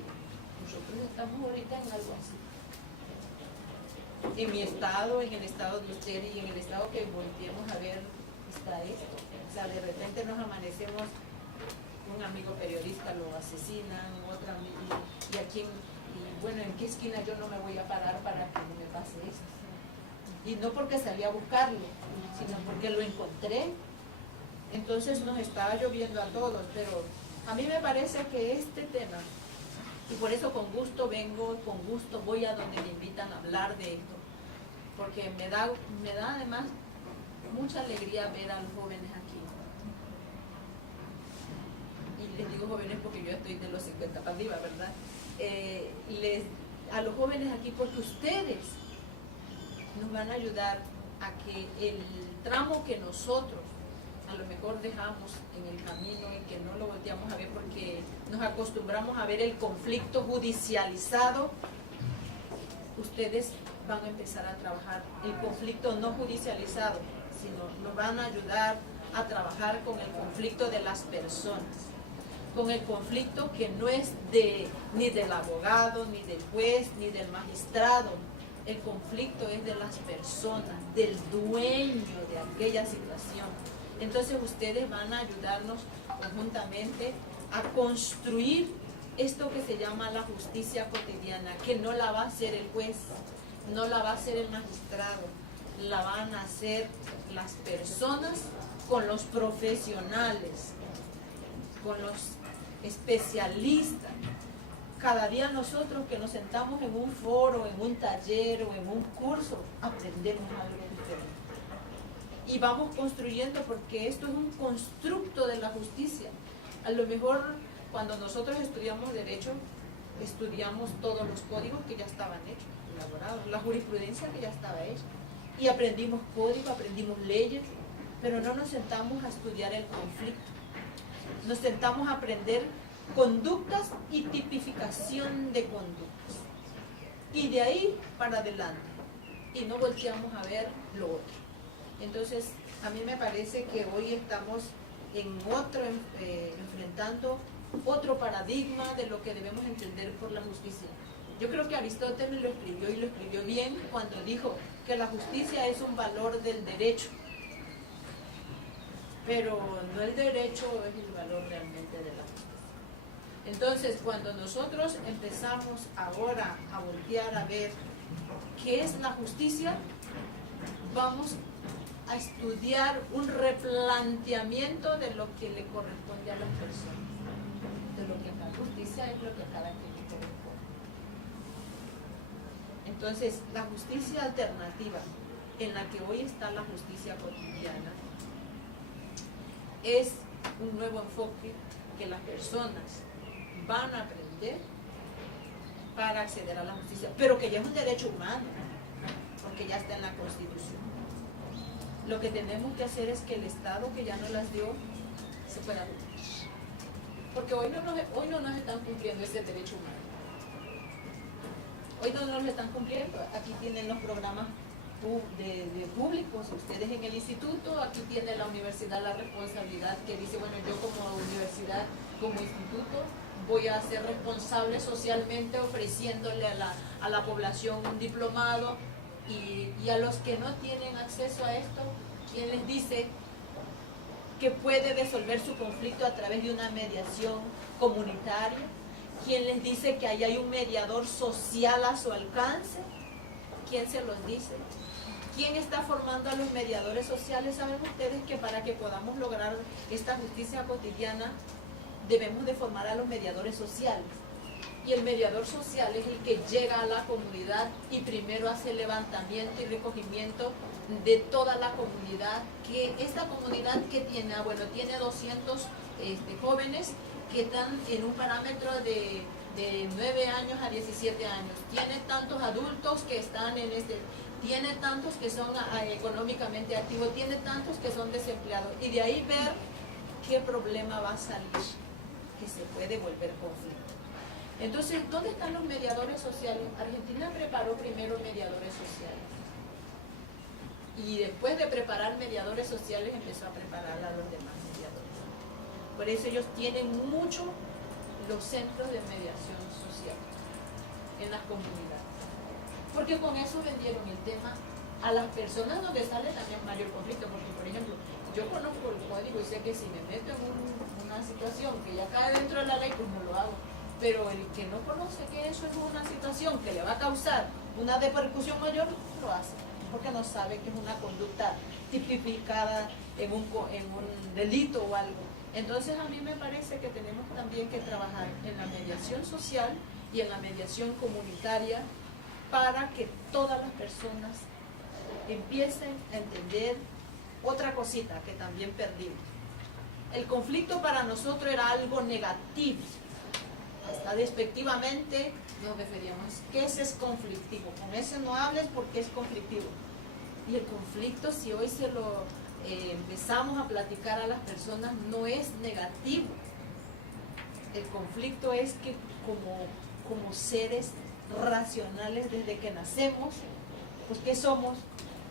Nosotros estamos ahorita en algo así. En mi estado, en el estado de usted y en el estado que volteemos a ver está esto. O sea, de repente nos amanecemos, un amigo periodista lo asesinan, otro amigo, y aquí, bueno, ¿en qué esquina yo no me voy a parar para que no me pase esto? Y no porque salí a buscarlo, sino porque lo encontré. Entonces nos estaba lloviendo a todos, pero a mí me parece que este tema, y por eso con gusto vengo, con gusto voy a donde me invitan a hablar de esto, porque me da además mucha alegría ver a los jóvenes aquí. Y les digo jóvenes porque yo estoy de los 50 para arriba, ¿verdad? A los jóvenes aquí porque ustedes nos van a ayudar a que el tramo que nosotros a lo mejor dejamos en el camino y que no lo volteamos a ver porque nos acostumbramos a ver el conflicto judicializado, ustedes van a empezar a trabajar el conflicto no judicializado, sino nos van a ayudar a trabajar con el conflicto de las personas, con el conflicto que no es ni del abogado, ni del juez, ni del magistrado. El conflicto es de las personas, del dueño de aquella situación. Entonces ustedes van a ayudarnos conjuntamente a construir esto que se llama la justicia cotidiana, que no la va a hacer el juez, no la va a hacer el magistrado, la van a hacer las personas con los profesionales, con los especialistas. Cada día nosotros que nos sentamos en un foro, en un taller o en un curso, aprendemos algo diferente. Y vamos construyendo porque esto es un constructo de la justicia. A lo mejor cuando nosotros estudiamos derecho, estudiamos todos los códigos que ya estaban hechos, elaborados, la jurisprudencia que ya estaba hecha. Y aprendimos códigos, aprendimos leyes, pero no nos sentamos a estudiar el conflicto. Nos sentamos a aprender conductas y tipificación de conductas. Y de ahí para adelante. Y no volteamos a ver lo otro. Entonces, a mí me parece que hoy estamos enfrentando otro paradigma de lo que debemos entender por la justicia. Yo creo que Aristóteles lo escribió y lo escribió bien cuando dijo que la justicia es un valor del derecho, pero no el derecho es el valor realmente de la justicia. Entonces, cuando nosotros empezamos ahora a voltear a ver qué es la justicia, vamos a estudiar un replanteamiento de lo que le corresponde a las personas, de lo que a la justicia es lo que a cada quien le corresponde. Entonces, la justicia alternativa, en la que hoy está la justicia cotidiana, es un nuevo enfoque que las personas van a aprender para acceder a la justicia, pero que ya es un derecho humano, porque ya está en la Constitución. Lo que tenemos que hacer es que el Estado que ya no las dio se pueda cumplir, porque hoy no nos están cumpliendo ese derecho humano. Hoy no nos lo están cumpliendo. Aquí tienen los programas de públicos, ustedes en el instituto, aquí tiene la universidad la responsabilidad que dice, bueno, yo como universidad, como instituto, voy a ser responsable socialmente ofreciéndole a la población un diplomado, y a los que no tienen acceso a esto, ¿quién les dice que puede resolver su conflicto a través de una mediación comunitaria? ¿Quién les dice que ahí hay un mediador social a su alcance? ¿Quién se los dice? ¿Quién está formando a los mediadores sociales? Saben ustedes que para que podamos lograr esta justicia cotidiana debemos de formar a los mediadores sociales. Y el mediador social es el que llega a la comunidad y primero hace el levantamiento y recogimiento de toda la comunidad. Que esta comunidad que tiene, tiene 200 jóvenes que están en un parámetro de 9 años a 17 años. Tiene tantos adultos que están tiene tantos que son económicamente activos, tiene tantos que son desempleados. Y de ahí ver qué problema va a salir, que se puede volver conflicto. Entonces, ¿dónde están los mediadores sociales? Argentina preparó primero mediadores sociales. Y después de preparar mediadores sociales, empezó a preparar a los demás mediadores. Por eso ellos tienen mucho los centros de mediación social en las comunidades. Porque con eso vendieron el tema a las personas donde sale también mayor conflicto. Porque, por ejemplo, yo conozco el código y sé que si me meto en una situación que ya cae dentro de la ley, pues no lo hago. Pero el que no conoce que eso es una situación que le va a causar una repercusión mayor, lo hace, porque no sabe que es una conducta tipificada en un delito o algo. Entonces a mí me parece que tenemos también que trabajar en la mediación social y en la mediación comunitaria para que todas las personas empiecen a entender otra cosita que también perdimos. El conflicto para nosotros era algo negativo. Hasta despectivamente nos referíamos que ese es conflictivo, con ese no hables porque es conflictivo. Y el conflicto, si hoy se lo empezamos a platicar a las personas, no es negativo. El conflicto es que como seres racionales desde que nacemos, pues ¿qué somos?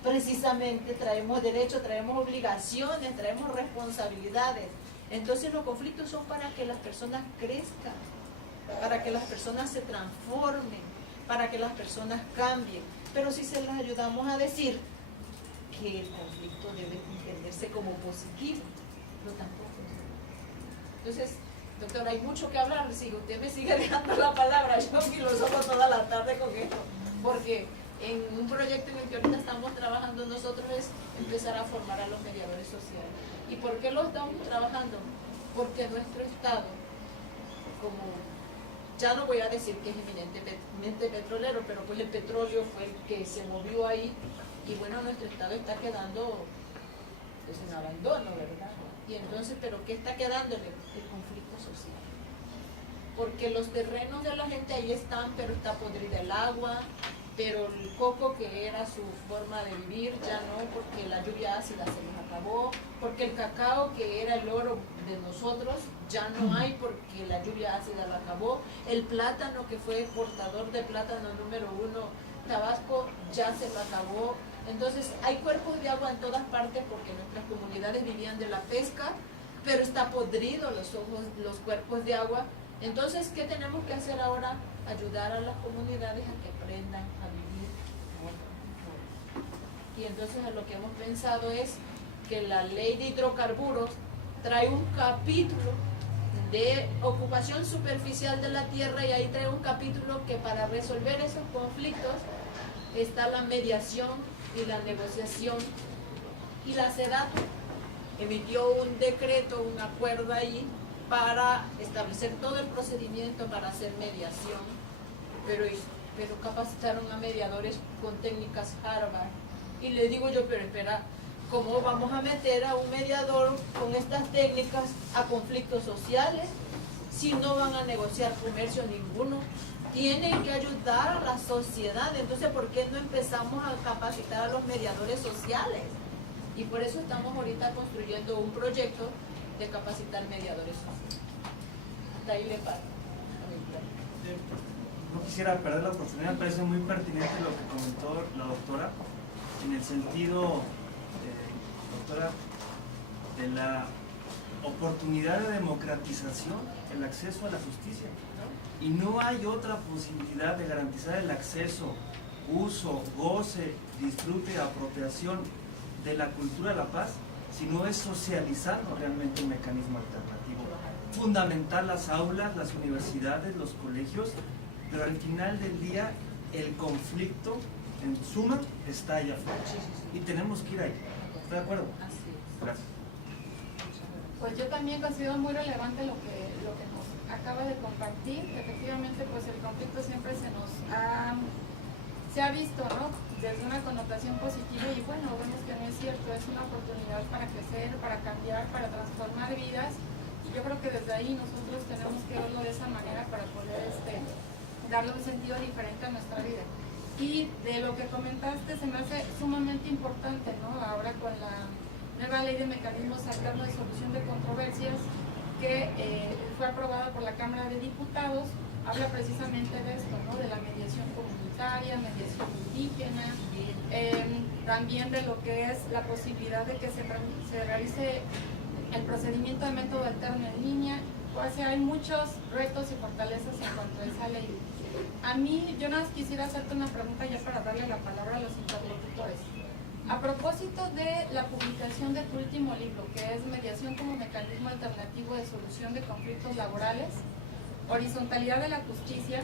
Precisamente traemos derechos, traemos obligaciones, traemos responsabilidades. Entonces los conflictos son para que las personas crezcan, para que las personas se transformen, para que las personas cambien. Pero si se las ayudamos a decir que el conflicto debe entenderse como positivo, no tampoco. Entonces, doctora, hay mucho que hablar. Si usted me sigue dejando la palabra, yo filosofo toda la tarde con esto, porque en un proyecto en el que ahorita estamos trabajando nosotros es empezar a formar a los mediadores sociales. ¿Y por qué lo estamos trabajando? Porque nuestro Estado, como ya no voy a decir que es eminentemente petrolero, pero pues el petróleo fue el que se movió ahí, y bueno, nuestro Estado está quedando pues en abandono, ¿verdad? Y entonces, ¿pero qué está quedándole? El conflicto social. Porque los terrenos de la gente ahí están, pero está podrida el agua, pero el coco que era su forma de vivir ya no, porque la lluvia ácida se nos acabó, porque el cacao que era el oro de nosotros ya no hay porque la lluvia ácida lo acabó, el plátano que fue portador de plátano número 1, Tabasco, ya se lo acabó. Entonces hay cuerpos de agua en todas partes porque nuestras comunidades vivían de la pesca, pero está podrido los cuerpos de agua. Entonces, ¿qué tenemos que hacer ahora? Ayudar a las comunidades a que aprendan a vivir mejor. Y entonces lo que hemos pensado es que la ley de hidrocarburos trae un capítulo de ocupación superficial de la tierra, y ahí trae un capítulo que para resolver esos conflictos está la mediación y la negociación. Y la SEDATU emitió un decreto, un acuerdo ahí para establecer todo el procedimiento para hacer mediación, pero capacitaron a mediadores con técnicas Harvard. Y le digo yo, pero espera, ¿cómo vamos a meter a un mediador con estas técnicas a conflictos sociales si no van a negociar comercio ninguno? Tienen que ayudar a la sociedad. Entonces, ¿por qué no empezamos a capacitar a los mediadores sociales? Y por eso estamos ahorita construyendo un proyecto de capacitar mediadores sociales. Hasta ahí le paro. No quisiera perder la oportunidad, me parece muy pertinente lo que comentó la doctora, en el sentido, doctora, de la oportunidad de democratización, el acceso a la justicia. Y no hay otra posibilidad de garantizar el acceso, uso, goce, disfrute, apropiación de la cultura de la paz, si no es socializando realmente un mecanismo alternativo. Fundamentar las aulas, las universidades, los colegios, pero al final del día el conflicto, en suma, está allá afuera. Y tenemos que ir ahí. ¿Está de acuerdo? Así es. Gracias. Pues yo también considero muy relevante lo que nos acaba de compartir. Efectivamente, pues el conflicto siempre se ha visto, ¿no?, desde una connotación positiva, y bueno, vemos que no es cierto, es una oportunidad para crecer, para cambiar, para transformar vidas, y yo creo que desde ahí nosotros tenemos que verlo de esa manera para poder darle un sentido diferente a nuestra vida. Y de lo que comentaste se me hace sumamente importante, ¿no?, ahora con la nueva ley de mecanismos alternos de solución de controversias que fue aprobada por la Cámara de Diputados, habla precisamente de esto, ¿no?, de la mediación comunitaria, mediación indígena, también de lo que es la posibilidad de que se realice el procedimiento de método alterno en línea. O sea, hay muchos retos y fortalezas en cuanto a esa ley. A mí, yo nada más quisiera hacerte una pregunta ya para darle la palabra a los interlocutores. A propósito de la publicación de tu último libro, que es Mediación como mecanismo alternativo de solución de conflictos laborales, horizontalidad de la justicia,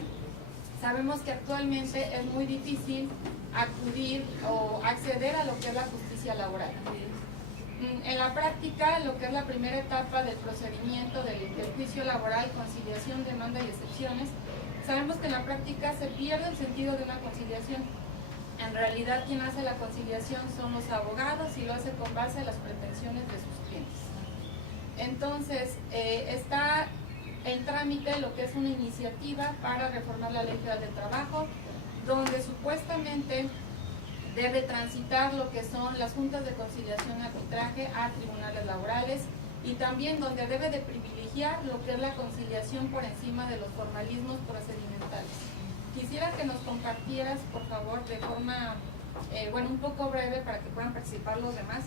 sabemos que actualmente es muy difícil acudir o acceder a lo que es la justicia laboral. En la práctica, lo que es la primera etapa del procedimiento del juicio laboral, conciliación, demanda y excepciones, sabemos que en la práctica se pierde el sentido de una conciliación. En realidad, quien hace la conciliación son los abogados, y lo hace con base a las pretensiones de sus clientes. Entonces, está en trámite lo que es una iniciativa para reformar la Ley Federal del Trabajo, donde supuestamente debe transitar lo que son las juntas de conciliación y arbitraje a tribunales laborales, y también donde debe de privilegiar lo que es la conciliación por encima de los formalismos procedimentales. Quisiera que nos compartieras, por favor, de forma, un poco breve para que puedan participar los demás,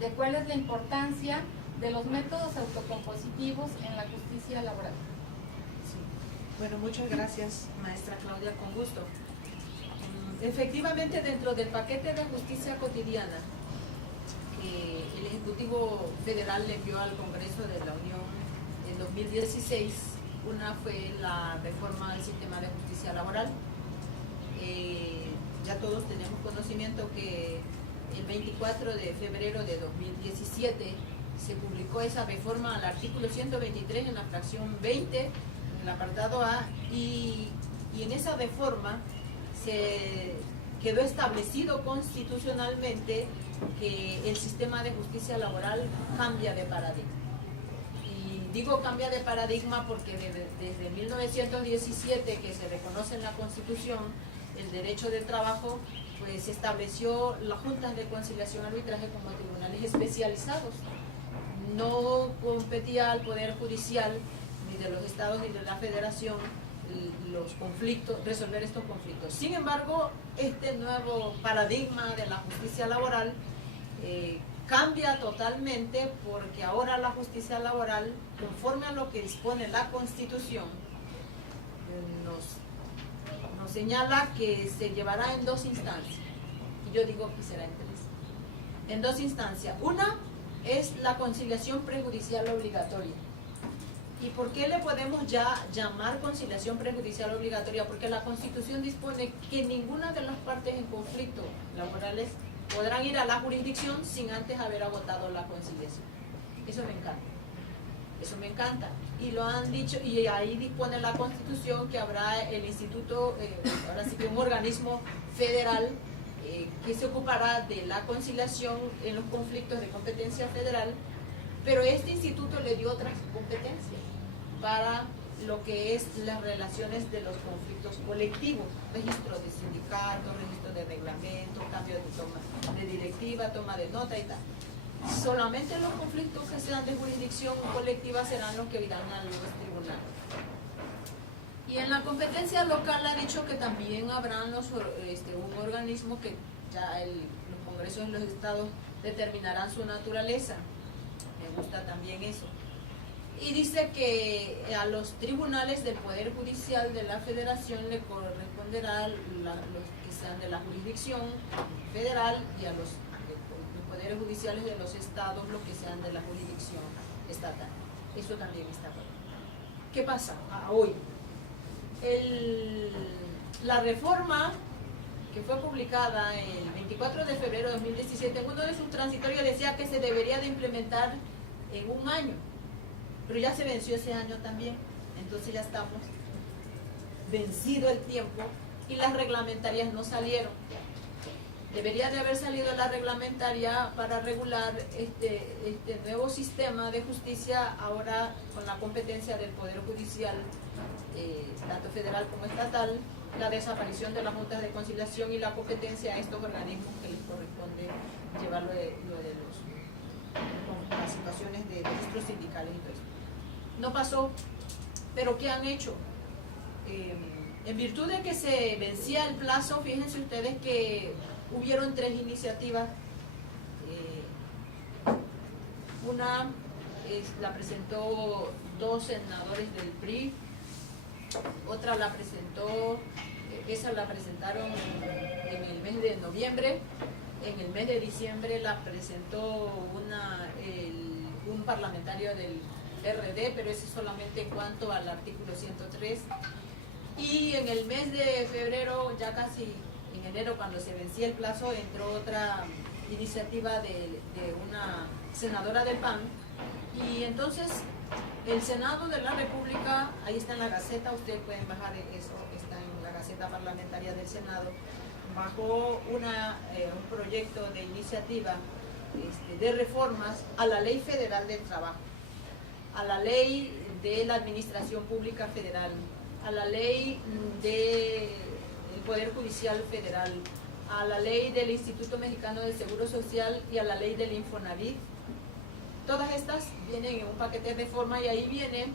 de cuál es la importancia de los métodos autocompositivos en la justicia laboral. Sí. Bueno, muchas gracias, maestra Claudia, con gusto. Efectivamente, dentro del paquete de justicia cotidiana que el Ejecutivo Federal le envió al Congreso de la Unión en 2016, una fue la reforma del sistema de justicia laboral. Ya todos tenemos conocimiento que el 24 de febrero de 2017 se publicó esa reforma al artículo 123 en la fracción 20, en el apartado A, y en esa reforma se quedó establecido constitucionalmente que el sistema de justicia laboral cambia de paradigma. Y digo cambia de paradigma porque desde 1917, que se reconoce en la Constitución el derecho del trabajo, pues se estableció las juntas de conciliación y arbitraje como tribunales especializados. No competía al Poder Judicial ni de los estados ni de la Federación los conflictos, resolver estos conflictos. Sin embargo, este nuevo paradigma de la justicia laboral cambia totalmente porque ahora la justicia laboral, conforme a lo que dispone la Constitución, nos señala que se llevará en 2 instancias. Y yo digo que será en 3. En 2 instancias. Una es la conciliación prejudicial obligatoria. ¿Y por qué le podemos ya llamar conciliación prejudicial obligatoria? Porque la Constitución dispone que ninguna de las partes en conflicto laborales podrán ir a la jurisdicción sin antes haber agotado la conciliación. Eso me encanta. Eso me encanta. Y lo han dicho, y ahí dispone la Constitución que habrá el instituto, ahora sí que un organismo federal que se ocupará de la conciliación en los conflictos de competencia federal, pero este instituto le dio otras competencias para lo que es las relaciones de los conflictos colectivos, registro de sindicatos, registro de reglamento, cambio de toma de directiva, toma de nota y tal. Solamente los conflictos que sean de jurisdicción colectiva serán los que irán a los tribunales. Y en la competencia local ha dicho que también habrá un organismo que ya los congresos de los estados determinarán su naturaleza. Me gusta también eso. Y dice que a los tribunales del Poder Judicial de la Federación le corresponderá los que sean de la jurisdicción federal y a los poderes judiciales de los estados los que sean de la jurisdicción estatal. Eso también está bueno. ¿Qué pasa hoy? La reforma que fue publicada el 24 de febrero de 2017 en uno de sus transitorios decía que se debería de implementar en 1 año, pero ya se venció ese año también, entonces ya estamos vencido el tiempo y las reglamentarias no salieron. Debería de haber salido la reglamentaria para regular este nuevo sistema de justicia ahora con la competencia del Poder Judicial, tanto federal como estatal, la desaparición de las juntas de conciliación y la competencia a estos organismos que les corresponde llevar lo de las situaciones de registros sindicales y todo eso. No pasó, pero ¿qué han hecho? En virtud de que se vencía el plazo, fíjense ustedes que hubieron 3 iniciativas. Una la presentó 2 senadores del PRI, otra la presentaron en el mes de noviembre, en el mes de diciembre la presentó un parlamentario del RD, pero ese solamente en cuanto al artículo 103, y en el mes de febrero, ya casi en enero, cuando se vencía el plazo, entró otra iniciativa de una senadora del PAN, y entonces el Senado de la República, ahí está en la Gaceta, ustedes pueden bajar eso, está en la Gaceta Parlamentaria del Senado, bajó un proyecto de iniciativa de reformas a la Ley Federal del Trabajo, a la Ley de la Administración Pública Federal, a la Ley del Poder Judicial Federal, a la Ley del Instituto Mexicano del Seguro Social y a la Ley del Infonavit. Todas estas vienen en un paquete de reforma y ahí viene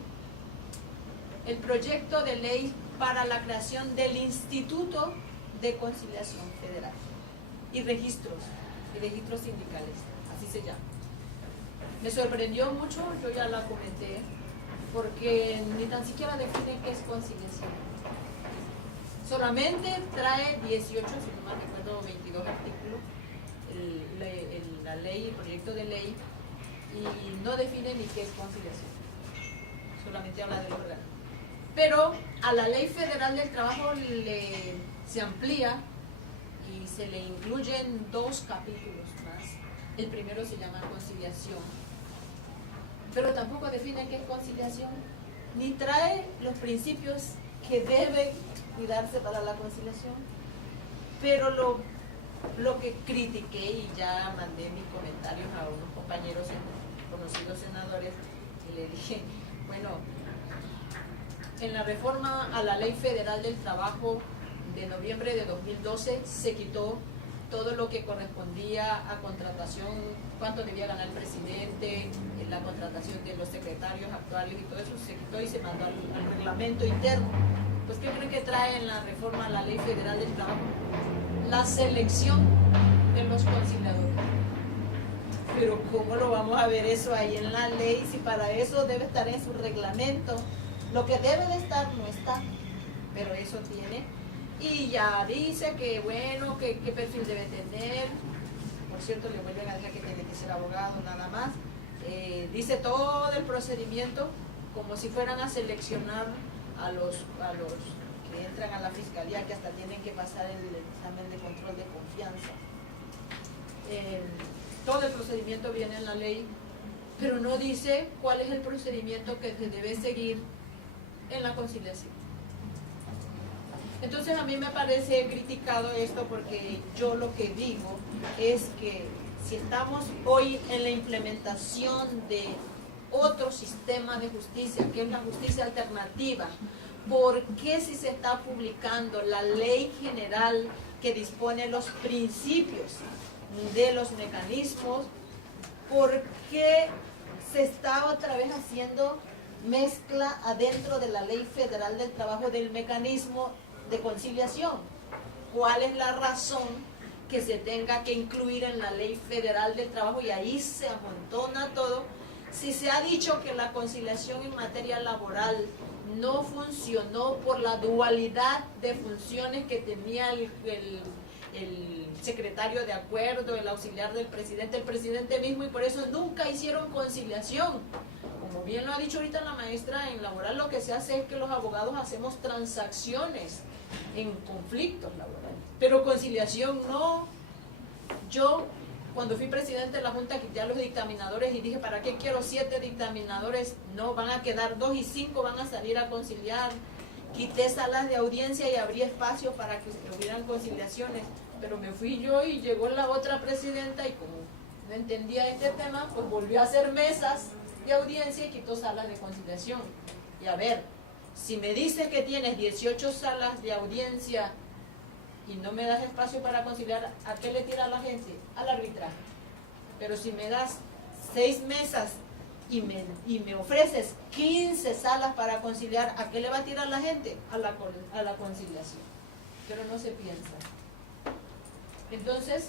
el proyecto de ley para la creación del Instituto de Conciliación Federal y registros sindicales, así se llama. Me sorprendió mucho, yo ya la comenté, porque ni tan siquiera define qué es conciliación. Solamente trae 18, si no mal recuerdo, 22 artículos, la ley, el proyecto de ley, y no define ni qué es conciliación. Solamente habla del órgano. Pero a la Ley Federal del Trabajo se amplía y se le incluyen 2 capítulos más. El primero se llama conciliación, pero tampoco define qué es conciliación, ni trae los principios que deben cuidarse para la conciliación. Pero lo que critiqué, y ya mandé mis comentarios a unos compañeros conocidos senadores, y le dije, bueno, en la reforma a la Ley Federal del Trabajo de noviembre de 2012 se quitó todo lo que correspondía a contratación, cuánto debía ganar el presidente, la contratación de los secretarios, actuarios y todo eso se quitó y se mandó al reglamento interno. Pues ¿qué creen que trae en la reforma a la Ley Federal del Trabajo? La selección de los conciliadores. pero ¿cómo lo vamos a ver eso ahí en la ley? Si para eso debe estar en su reglamento. Lo que debe de estar no está, pero eso tiene. Y ya dice que, bueno, qué perfil debe tener. Por cierto, le vuelven a decir que tiene que ser abogado, nada más. Dice todo el procedimiento como si fueran a seleccionar a los que entran a la fiscalía, que hasta tienen que pasar el examen de control de confianza. Todo el procedimiento viene en la ley, pero no dice cuál es el procedimiento que se debe seguir en la conciliación. Entonces a mí me parece criticado esto, porque yo lo que digo es que si estamos hoy en la implementación de otro sistema de justicia, que es la justicia alternativa, ¿por qué si se está publicando la ley general que dispone los principios de los mecanismos, por qué se está otra vez haciendo mezcla adentro de la Ley Federal del Trabajo del mecanismo de conciliación? ¿Cuál es la razón que se tenga que incluir en la Ley Federal del Trabajo y ahí se amontona todo? Si se ha dicho que la conciliación en materia laboral no funcionó por la dualidad de funciones que tenía el secretario de acuerdo, el auxiliar del presidente, el presidente mismo, y por eso nunca hicieron conciliación. Como bien lo ha dicho ahorita la maestra, en laboral lo que se hace es que los abogados hacemos transacciones en conflictos laborales, pero conciliación no. Yo, cuando fui presidente de la Junta, quité a los dictaminadores y dije, ¿para qué quiero 7 dictaminadores? No, van a quedar 2 y 5 van a salir a conciliar. Quité salas de audiencia y abrí espacio para que hubieran conciliaciones, pero me fui yo y llegó la otra presidenta y como no entendía este tema, pues volvió a hacer mesas de audiencia y quitó salas de conciliación. Y a ver, si me dices que tienes 18 salas de audiencia y no me das espacio para conciliar, ¿a qué le tira la gente? Al arbitraje. Pero si me das 6 mesas y me ofreces 15 salas para conciliar, ¿a qué le va a tirar la gente? A la conciliación. Pero no se piensa. Entonces,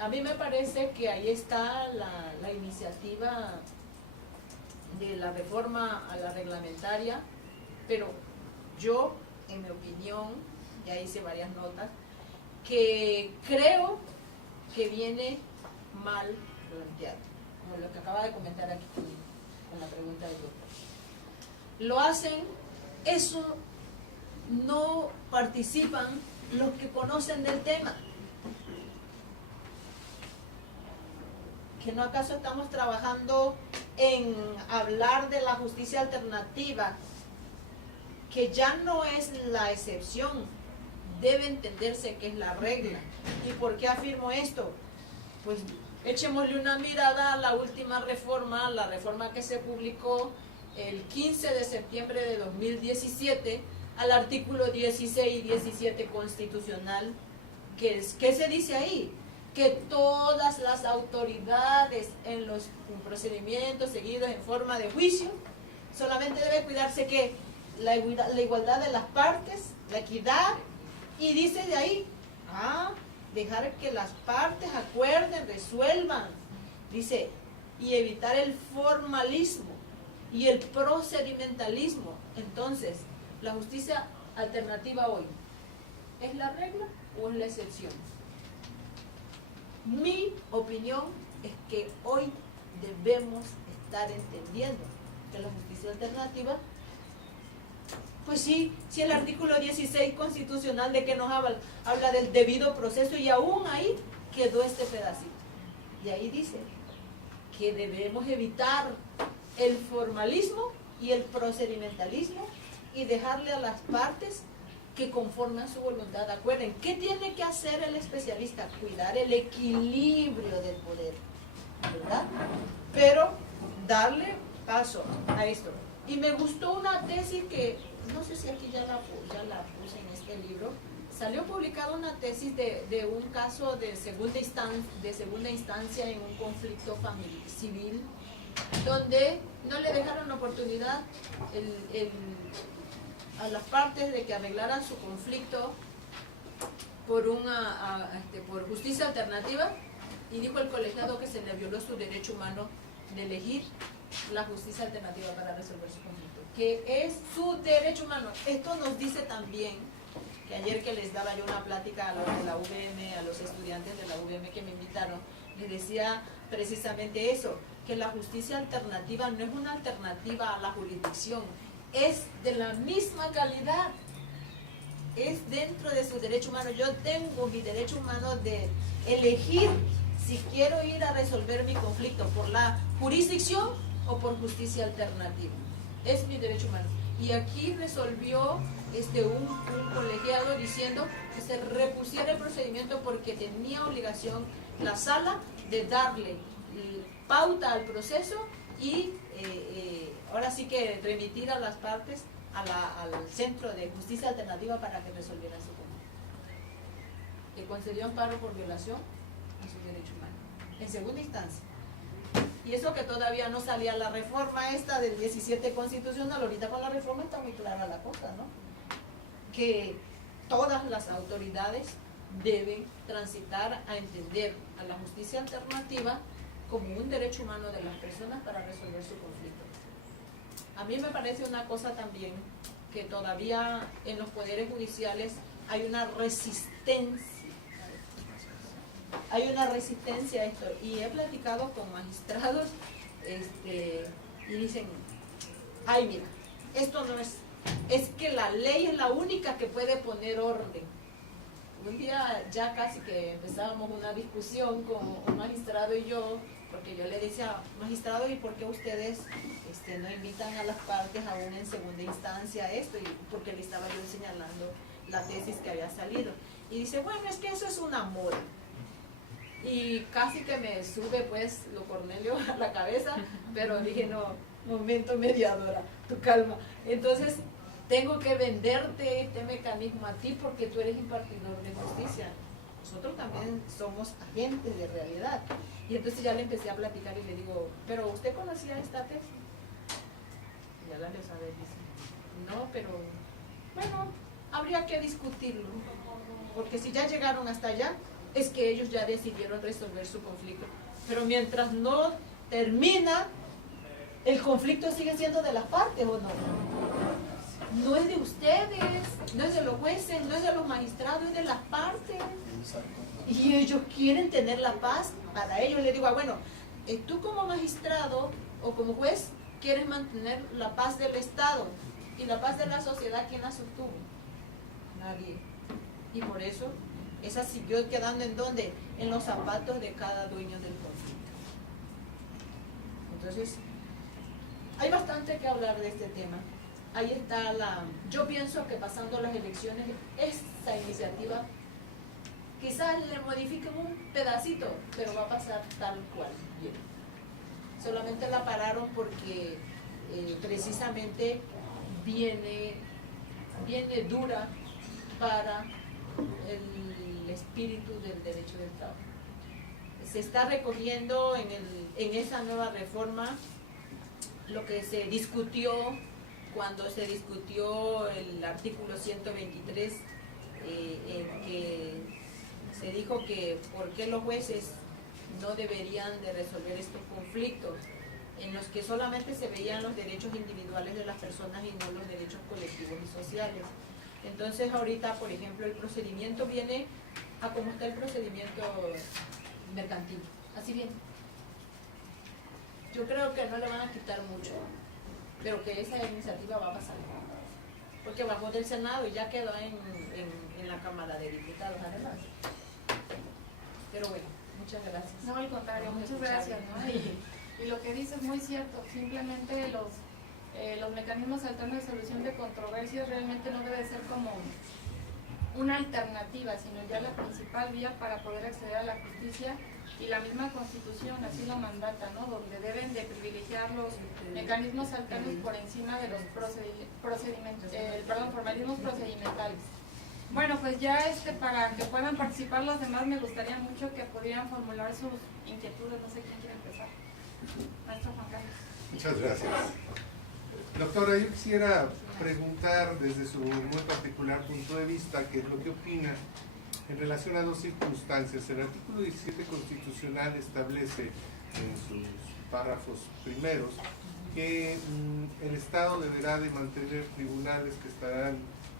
a mí me parece que ahí está la iniciativa de la reforma a la reglamentaria, pero yo, en mi opinión, ya hice varias notas, que creo que viene mal planteado, como lo que acaba de comentar aquí con la pregunta del doctor. Lo hacen, eso no participan los que conocen del tema. ¿Que no acaso estamos trabajando en hablar de la justicia alternativa, que ya no es la excepción, debe entenderse que es la regla? ¿Y por qué afirmo esto? Pues echémosle una mirada a la última reforma, la reforma que se publicó el 15 de septiembre de 2017, al artículo 16 y 17 constitucional. ¿Qué se dice ahí? Que todas las autoridades en los procedimientos seguidos en forma de juicio, solamente debe cuidarse que la igualdad de las partes, la equidad, y dice de ahí, dejar que las partes acuerden, resuelvan, dice, y evitar el formalismo y el procedimentalismo. Entonces, la justicia alternativa hoy, ¿es la regla o es la excepción? Mi opinión es que hoy debemos estar entendiendo que la justicia alternativa, pues sí, el artículo 16 constitucional de que nos habla del debido proceso, y aún ahí quedó este pedacito. Y ahí dice que debemos evitar el formalismo y el procedimentalismo y dejarle a las partes que conforme a su voluntad acuerden. ¿Qué tiene que hacer el especialista? Cuidar el equilibrio del poder, ¿verdad? Pero darle paso a esto. Y me gustó una tesis que, no sé si aquí ya la puse en este libro, salió publicada una tesis de un caso de segunda instancia en un conflicto civil, donde no le dejaron la oportunidad a las partes de que arreglaran su conflicto por justicia alternativa, y dijo el colegiado que se le violó su derecho humano de elegir la justicia alternativa para resolver su conflicto, que es su derecho humano. Esto nos dice también que ayer que les daba yo una plática a los de la UVM, a los estudiantes de la UVM que me invitaron, les decía precisamente eso, que la justicia alternativa no es una alternativa a la jurisdicción, es de la misma calidad, es dentro de su derecho humano. Yo tengo mi derecho humano de elegir si quiero ir a resolver mi conflicto por la jurisdicción o por justicia alternativa. Es mi derecho humano. Y aquí resolvió un colegiado diciendo que se repusiera el procedimiento porque tenía obligación la sala de darle pauta al proceso y ahora sí que remitir a las partes al Centro de Justicia Alternativa para que resolvieran su conflicto. Le concedió amparo por violación a su derecho humano en segunda instancia. Y eso que todavía no salía la reforma esta del 17 constitucional, ahorita con la reforma está muy clara la cosa, ¿no? Que todas las autoridades deben transitar a entender a la justicia alternativa como un derecho humano de las personas para resolver su conflicto. A mí me parece una cosa también que todavía en los poderes judiciales hay una resistencia. Hay una resistencia a esto. Y he platicado con magistrados y dicen, ay mira, esto no es que la ley es la única que puede poner orden. Un día ya casi que empezábamos una discusión con un magistrado y yo, porque yo le decía, magistrado, ¿y por qué ustedes no invitan a las partes aún en segunda instancia esto? Y porque le estaba yo señalando la tesis que había salido. Y dice, bueno, es que eso es una moda. Y casi que me sube pues lo Cornelio a la cabeza, pero dije, no, momento mediadora, tu calma. Entonces, tengo que venderte este mecanismo a ti porque tú eres impartidor de justicia. Nosotros también somos agentes de realidad. Y entonces ya le empecé a platicar y le digo, ¿pero usted conocía esta tesis? Y ya la empezó a ver, dice, no, pero bueno, habría que discutirlo. Porque si ya llegaron hasta allá, es que ellos ya decidieron resolver su conflicto. Pero mientras no termina, el conflicto sigue siendo de las partes, ¿o no? No es de ustedes, no es de los jueces, no es de los magistrados, es de las partes. Y ellos quieren tener la paz. Para ellos le digo, bueno, tú como magistrado o como juez quieres mantener la paz del Estado y la paz de la sociedad, ¿quién la sostuvo? Nadie. Y por eso esa siguió quedando en donde, en los zapatos de cada dueño del conflicto. Entonces, hay bastante que hablar de este tema. Ahí está yo pienso que pasando las elecciones, esta iniciativa quizás le modifiquen un pedacito, pero va a pasar tal cual. Bien. Solamente la pararon porque precisamente viene dura para el espíritu del derecho del trabajo. Se está recogiendo en esa nueva reforma lo que se discutió cuando se discutió el artículo 123, en que se dijo que por qué los jueces no deberían de resolver estos conflictos en los que solamente se veían los derechos individuales de las personas y no los derechos colectivos y sociales. Entonces ahorita, por ejemplo, el procedimiento viene a como está el procedimiento mercantil, así viene. Yo creo que no le van a quitar mucho, pero que esa iniciativa va a pasar, porque bajó del Senado y ya quedó en la Cámara de Diputados además. Pero bueno, muchas gracias. No, al contrario, muchas gracias, ¿no? Y lo que dice es muy cierto, simplemente los mecanismos alternos de solución de controversias realmente no debe ser como una alternativa, sino ya la principal vía para poder acceder a la justicia, y la misma Constitución así lo mandata, ¿no? Donde deben de privilegiar los mecanismos alternos por encima de los formalismos procedimentales. Bueno, pues ya para que puedan participar los demás, me gustaría mucho que pudieran formular sus inquietudes. No sé quién quiere empezar. Maestro Juan Carlos. Muchas gracias. Doctora, yo quisiera preguntar desde su muy particular punto de vista qué es lo que opina en relación a dos circunstancias. El artículo 17 constitucional establece en sus párrafos primeros que el Estado deberá de mantener tribunales que estarán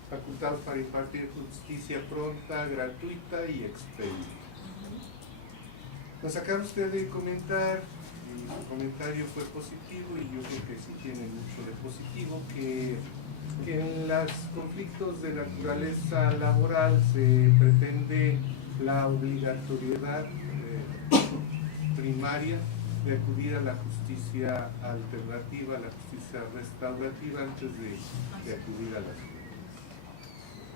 facultados para impartir justicia pronta, gratuita y expedita. Nos acaba usted de comentar, y su comentario fue positivo, y yo creo que sí tiene mucho de positivo, que en los conflictos de naturaleza laboral se pretende la obligatoriedad primaria de acudir a la justicia alternativa, a la justicia restaurativa, antes de acudir a las justicia.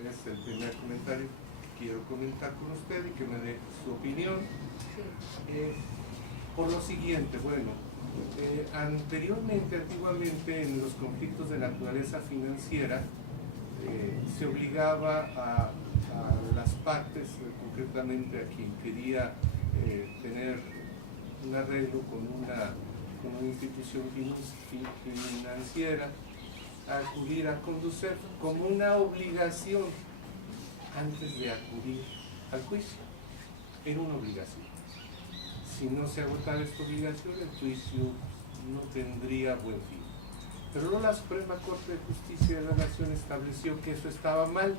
Es el primer comentario que quiero comentar con usted y que me dé su opinión. Por lo siguiente, bueno, antiguamente en los conflictos de naturaleza financiera se obligaba a las partes, concretamente a quien quería tener un arreglo con una institución financiera, a acudir a conducir como una obligación antes de acudir al juicio. Era una obligación. Si no se agotaba esta obligación, el juicio no tendría buen fin. Pero luego la Suprema Corte de Justicia de la Nación estableció que eso estaba mal,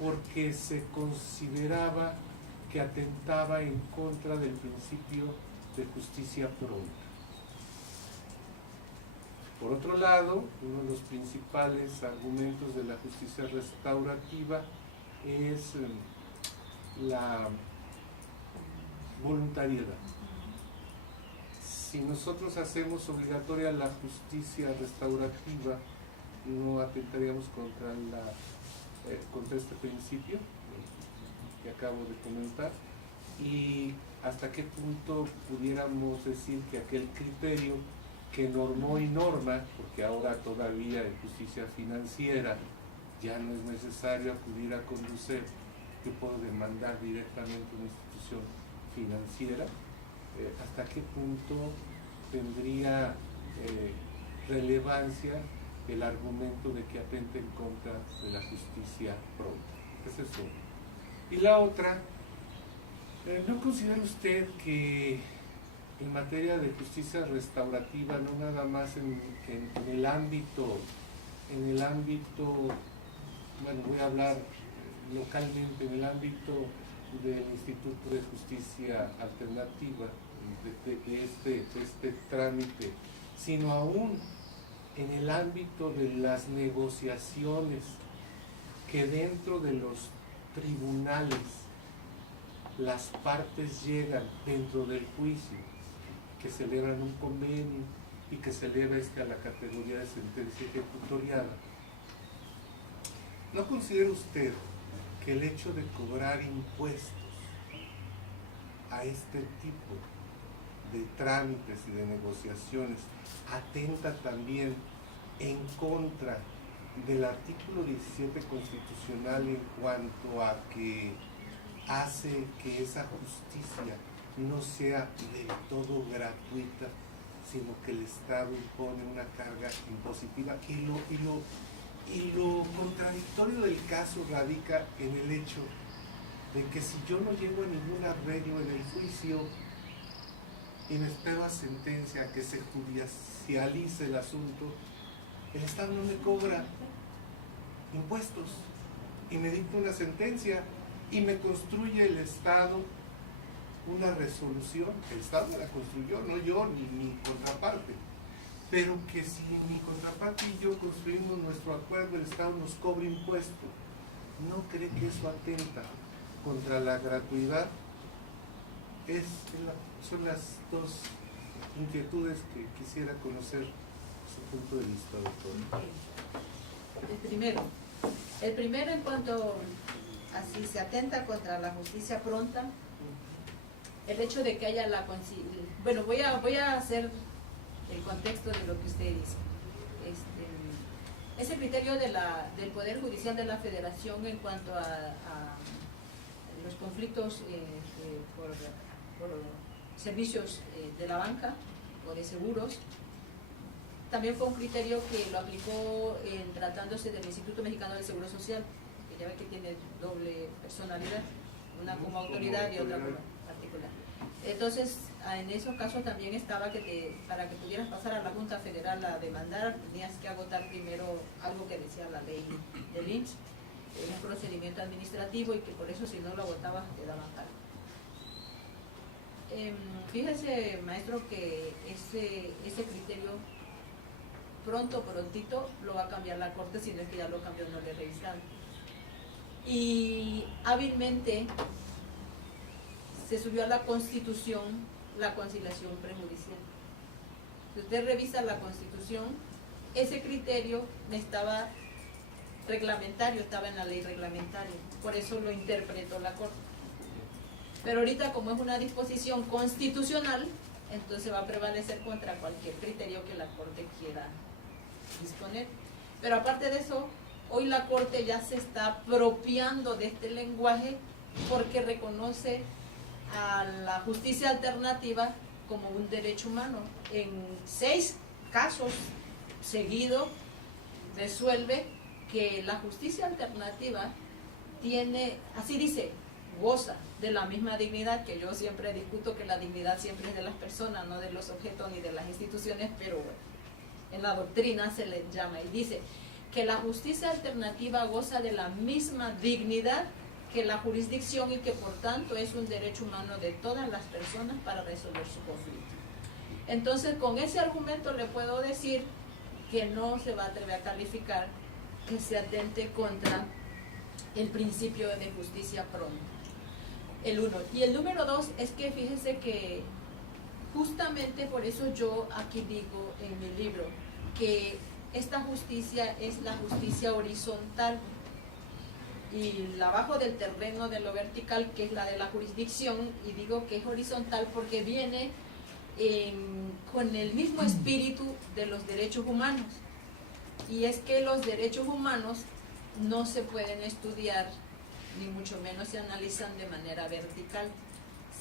porque se consideraba que atentaba en contra del principio de justicia pronta. Por otro lado, uno de los principales argumentos de la justicia restaurativa es la voluntariedad. Si nosotros hacemos obligatoria la justicia restaurativa, no atentaríamos contra este principio que acabo de comentar, y hasta qué punto pudiéramos decir que aquel criterio que normó y norma, porque ahora todavía en justicia financiera ya no es necesario acudir a conducir, yo puedo demandar directamente una institución financiera, hasta qué punto tendría relevancia el argumento de que atente en contra de la justicia pronta. Esa es una. Y la otra, ¿no considera usted que en materia de justicia restaurativa, no nada más en el ámbito, bueno, voy a hablar localmente, en el ámbito del Instituto de Justicia Alternativa, de este trámite, sino aún en el ámbito de las negociaciones que dentro de los tribunales las partes llegan dentro del juicio, que celebran un convenio y que se eleva a la categoría de sentencia ejecutoriada? ¿No considera usted que el hecho de cobrar impuestos a este tipo de trámites y de negociaciones atenta también en contra del artículo 17 constitucional en cuanto a que hace que esa justicia no sea del todo gratuita, sino que el Estado impone una carga impositiva? Y lo contradictorio del caso radica en el hecho de que si yo no llego a ningún arreglo en el juicio y me espero a sentencia, que se judicialice el asunto, el Estado no me cobra impuestos y me dicta una sentencia y me construye el Estado una resolución. El Estado me la construyó, no yo ni mi contraparte, pero que si mi contraparte y yo construimos nuestro acuerdo, el Estado nos cobra impuestos. ¿No cree que eso atenta contra la gratuidad? Son las dos inquietudes que quisiera conocer su punto de vista, doctor. El primero en cuanto a si se atenta contra la justicia pronta, el hecho de que haya la conciliación. Bueno, voy a hacer el contexto de lo que usted dice. Ese criterio del Poder Judicial de la Federación en cuanto a los conflictos por servicios de la banca o de seguros, también fue un criterio que lo aplicó tratándose del Instituto Mexicano del Seguro Social, que ya ve que tiene doble personalidad. una como autoridad y otra como particular. Entonces, en esos casos también estaba que para que pudieras pasar a la Junta Federal a demandar, tenías que agotar primero algo que decía la ley de Lynch, un procedimiento administrativo, y que por eso si no lo agotabas te daban cargo. Fíjese, maestro, que ese criterio prontito lo va a cambiar la Corte, si no es que ya lo cambió, no le he revisado. Y hábilmente se subió a la Constitución la conciliación prejudicial. Si usted revisa la Constitución, ese criterio estaba reglamentario, estaba en la ley reglamentaria, por eso lo interpretó la Corte. Pero ahorita, como es una disposición constitucional, entonces va a prevalecer contra cualquier criterio que la Corte quiera disponer. Pero aparte de eso, hoy la Corte ya se está apropiando de este lenguaje porque reconoce a la justicia alternativa como un derecho humano. En 6 casos seguidos resuelve que la justicia alternativa tiene, así dice, goza de la misma dignidad, que yo siempre discuto que la dignidad siempre es de las personas, no de los objetos ni de las instituciones, pero en la doctrina se le llama, y dice que la justicia alternativa goza de la misma dignidad que la jurisdicción y que por tanto es un derecho humano de todas las personas para resolver su conflicto. Entonces, con ese argumento le puedo decir que no se va a atrever a calificar que se atente contra el principio de justicia pronta. El 1. Y el número 2 es que fíjense que justamente por eso yo aquí digo en mi libro que esta justicia es la justicia horizontal y la bajo del terreno de lo vertical, que es la de la jurisdicción, y digo que es horizontal porque viene con el mismo espíritu de los derechos humanos, y es que los derechos humanos no se pueden estudiar, ni mucho menos se analizan de manera vertical,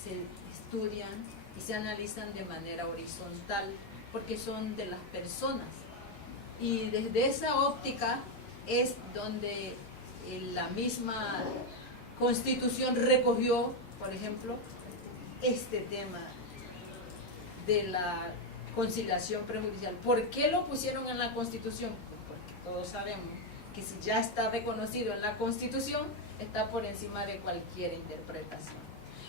se estudian y se analizan de manera horizontal, porque son de las personas, y desde esa óptica es donde la misma Constitución recogió, por ejemplo, este tema de la conciliación prejudicial. ¿Por qué lo pusieron en la Constitución? Pues porque todos sabemos que si ya está reconocido en la Constitución, está por encima de cualquier interpretación.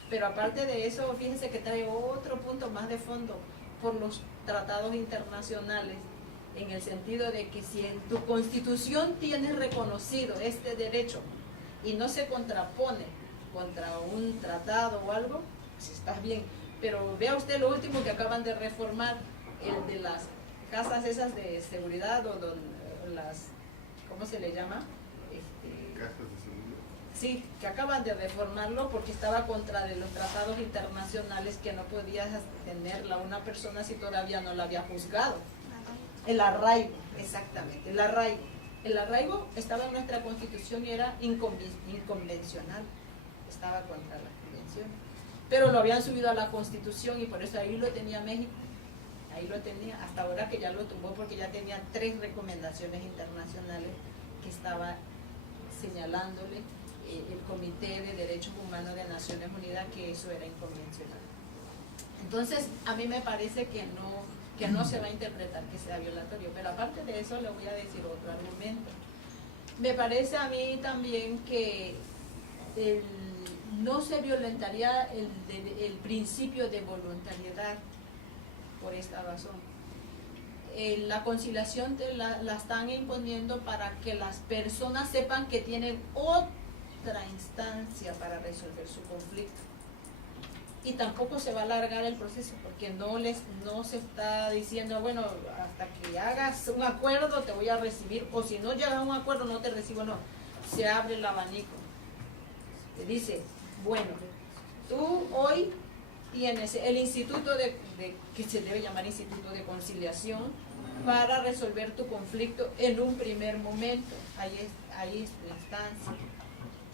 Pero aparte de eso, fíjense que trae otro punto más de fondo por los tratados internacionales, en el sentido de que si en tu Constitución tienes reconocido este derecho y no se contrapone contra un tratado o algo, pues estás bien. Pero vea usted lo último que acaban de reformar, el de las casas esas de seguridad o las, ¿cómo se le llama? Casas de seguridad. Sí, que acaban de reformarlo porque estaba contra de los tratados internacionales, que no podías tenerla una persona si todavía no la había juzgado. El arraigo, exactamente, el arraigo. El arraigo estaba en nuestra Constitución y era inconvencional, estaba contra la convención. Pero lo habían subido a la Constitución y por eso ahí lo tenía México, ahí lo tenía, hasta ahora que ya lo tumbó porque ya tenía 3 recomendaciones internacionales que estaba señalándole el Comité de Derechos Humanos de Naciones Unidas que eso era inconvencional. Entonces, a mí me parece que no se va a interpretar que sea violatorio, pero aparte de eso le voy a decir otro argumento. Me parece a mí también que no se violentaría el principio de voluntariedad por esta razón. La conciliación la están imponiendo para que las personas sepan que tienen otra instancia para resolver su conflicto. Y tampoco se va a alargar el proceso porque no se está diciendo, bueno, hasta que hagas un acuerdo te voy a recibir, o si no llegas a un acuerdo no te recibo, no. Se abre el abanico. Te dice, bueno, tú hoy tienes el instituto que se debe llamar instituto de conciliación para resolver tu conflicto en un primer momento. Ahí es la instancia.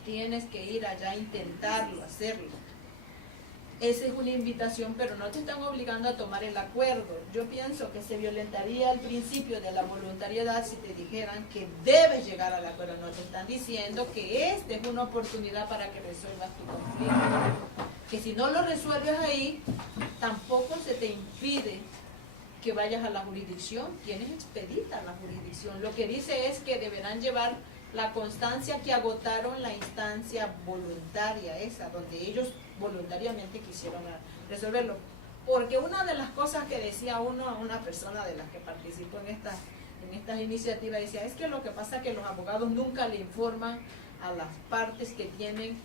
Tienes que ir allá a intentarlo, hacerlo. esa es una invitación, pero no te están obligando a tomar el acuerdo. Yo pienso que se violentaría el principio de la voluntariedad si te dijeran que debes llegar al acuerdo. No te están diciendo que esta es una oportunidad para que resuelvas tu conflicto. Que si no lo resuelves ahí, tampoco se te impide que vayas a la jurisdicción. Tienes expedita la jurisdicción. Lo que dice es que deberán llevar la constancia que agotaron la instancia voluntaria esa, donde ellos voluntariamente quisieron resolverlo. Porque una de las cosas que decía una persona de las que participó en estas iniciativas, decía, es que lo que pasa es que los abogados nunca le informan a las partes que tienen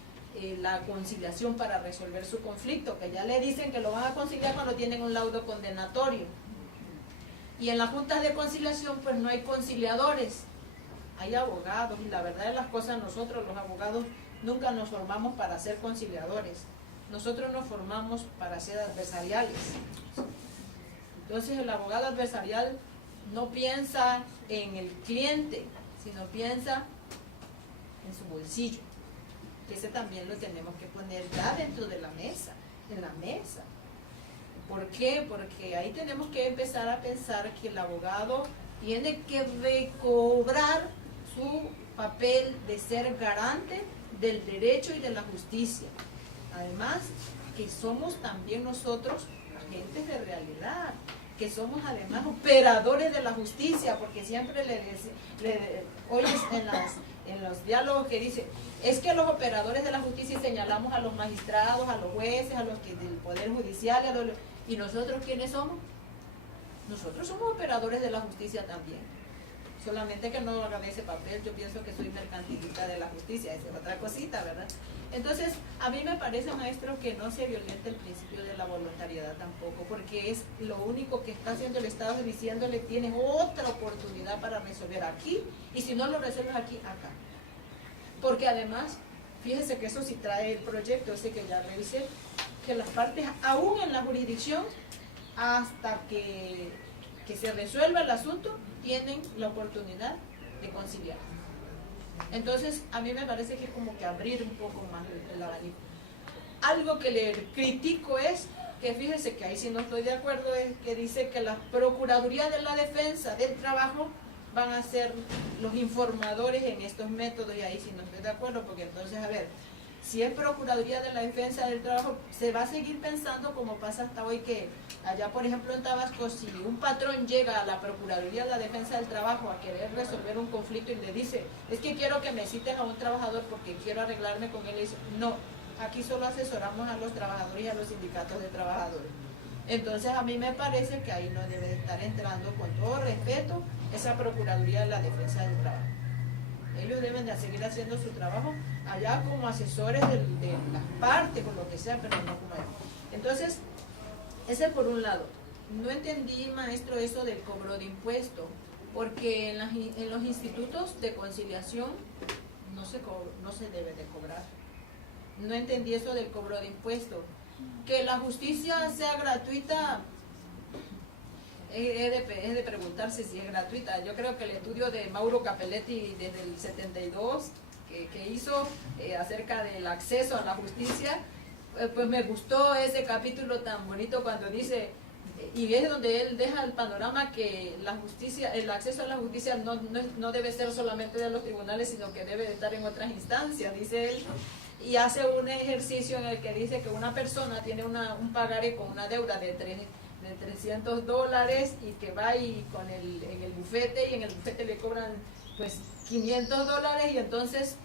la conciliación para resolver su conflicto, que ya le dicen que lo van a conciliar cuando tienen un laudo condenatorio. Y en las juntas de conciliación pues no hay conciliadores, hay abogados, y la verdad de las cosas, nosotros los abogados nunca nos formamos para ser conciliadores, nosotros nos formamos para ser adversariales. Entonces el abogado adversarial no piensa en el cliente, sino piensa en su bolsillo. Ese también lo tenemos que poner ya dentro de la mesa, en la mesa. ¿Por qué? Porque ahí tenemos que empezar a pensar que el abogado tiene que recobrar su papel de ser garante del derecho y de la justicia. Además, que somos también nosotros agentes de realidad, que somos además operadores de la justicia, porque siempre oyes en los diálogos que dice, es que los operadores de la justicia señalamos a los magistrados, a los jueces, a los que del Poder Judicial, ¿y nosotros quiénes somos? Nosotros somos operadores de la justicia también. Solamente que no hagan ese papel, yo pienso que soy mercantilista de la justicia, esa es otra cosita, ¿verdad? Entonces, a mí me parece, maestro, que no se violente el principio de la voluntariedad tampoco, porque es lo único que está haciendo el Estado, diciéndole, tienes otra oportunidad para resolver aquí, y si no lo resuelves aquí, acá. Porque además, fíjese que eso sí trae el proyecto ese que ya revisé, que las partes, aún en la jurisdicción, hasta que se resuelva el asunto, tienen la oportunidad de conciliar. Entonces, a mí me parece que es como que abrir un poco más el abanico. Algo que le critico es que, fíjese que ahí sí no estoy de acuerdo, es que dice que la Procuraduría de la Defensa del Trabajo van a ser los informadores en estos métodos, y ahí sí no estoy de acuerdo, porque entonces, a ver, si es Procuraduría de la Defensa del Trabajo, se va a seguir pensando como pasa hasta hoy, que allá, por ejemplo, en Tabasco, si un patrón llega a la Procuraduría de la Defensa del Trabajo a querer resolver un conflicto y le dice, es que quiero que me citen a un trabajador porque quiero arreglarme con él, y dice, no, aquí solo asesoramos a los trabajadores y a los sindicatos de trabajadores. Entonces, a mí me parece que ahí no debe de estar entrando, con todo respeto, esa Procuraduría de la Defensa del Trabajo. Ellos deben de seguir haciendo su trabajo allá como asesores de las partes o lo que sea, pero no como ellos. Entonces, ese por un lado. No entendí, maestro, eso del cobro de impuesto, porque en los institutos de conciliación no se debe de cobrar. No entendí eso del cobro de impuesto. Que la justicia sea gratuita, es de preguntarse si es gratuita. Yo creo que el estudio de Mauro Capelletti desde el 72 que hizo acerca del acceso a la justicia, pues me gustó ese capítulo tan bonito cuando dice, y es donde él deja el panorama que la justicia, el acceso a la justicia no debe ser solamente de los tribunales, sino que debe de estar en otras instancias, dice él, y hace un ejercicio en el que dice que una persona tiene un pagaré con una deuda de $300 y que va y en el bufete, y en el bufete le cobran pues $500, y entonces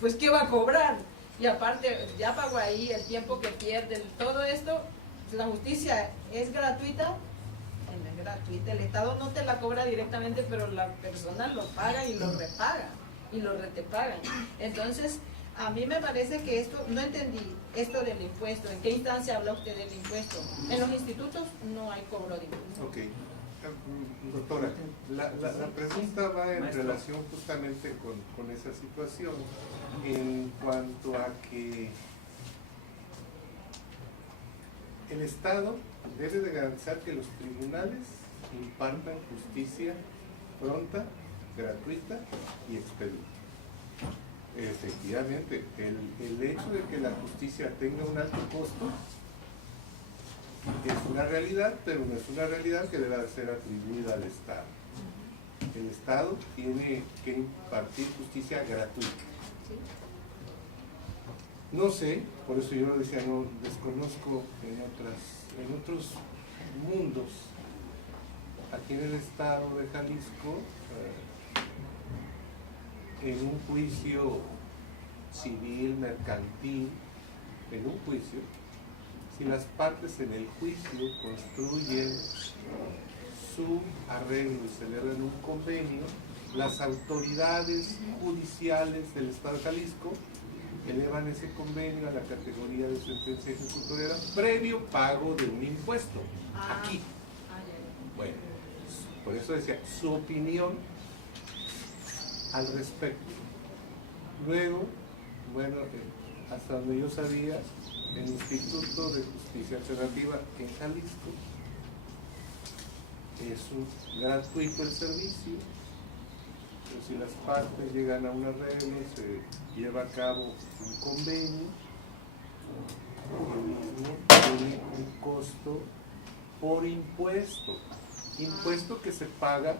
pues ¿qué va a cobrar? Y aparte ya pagó ahí el tiempo que pierde, todo esto. La justicia es gratuita, no es gratuita, el Estado no te la cobra directamente, pero la persona lo paga y lo repaga y lo retepagan. Entonces, a mí me parece que esto, no entendí esto del impuesto. ¿En qué instancia habla usted del impuesto? En los institutos no hay cobro de impuesto. Ok. Doctora, la pregunta va en relación justamente con esa situación, en cuanto a que el Estado debe de garantizar que los tribunales impartan justicia pronta, gratuita y expedita. Efectivamente, el hecho de que la justicia tenga un alto costo es una realidad, pero no es una realidad que deba de ser atribuida al Estado. El Estado tiene que impartir justicia gratuita. No sé, por eso yo lo decía, no desconozco en otros mundos. Aquí en el estado de Jalisco, en un juicio civil, mercantil, en un juicio, si las partes en el juicio construyen su arreglo y celebran un convenio, las autoridades judiciales del estado de Jalisco elevan ese convenio a la categoría de sentencia ejecutorial previo pago de un impuesto. Aquí. Bueno, por eso decía, su opinión al respecto. Luego, bueno, hasta donde yo sabía, el Instituto de Justicia Alternativa en Jalisco es gratuito el servicio, pero si las partes llegan a un arreglo, se lleva a cabo un convenio, el mismo tiene un costo por impuesto que se paga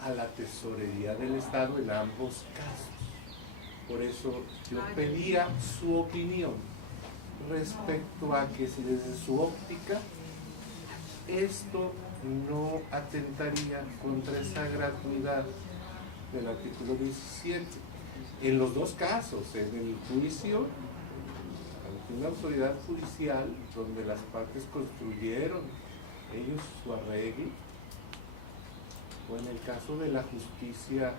a la tesorería del Estado en ambos casos. Por eso yo pedía su opinión respecto a que si desde su óptica esto no atentaría contra esa gratuidad del artículo 17. En los dos casos, en el juicio ante una autoridad judicial donde las partes construyeron ellos su arreglo, o en el caso de la justicia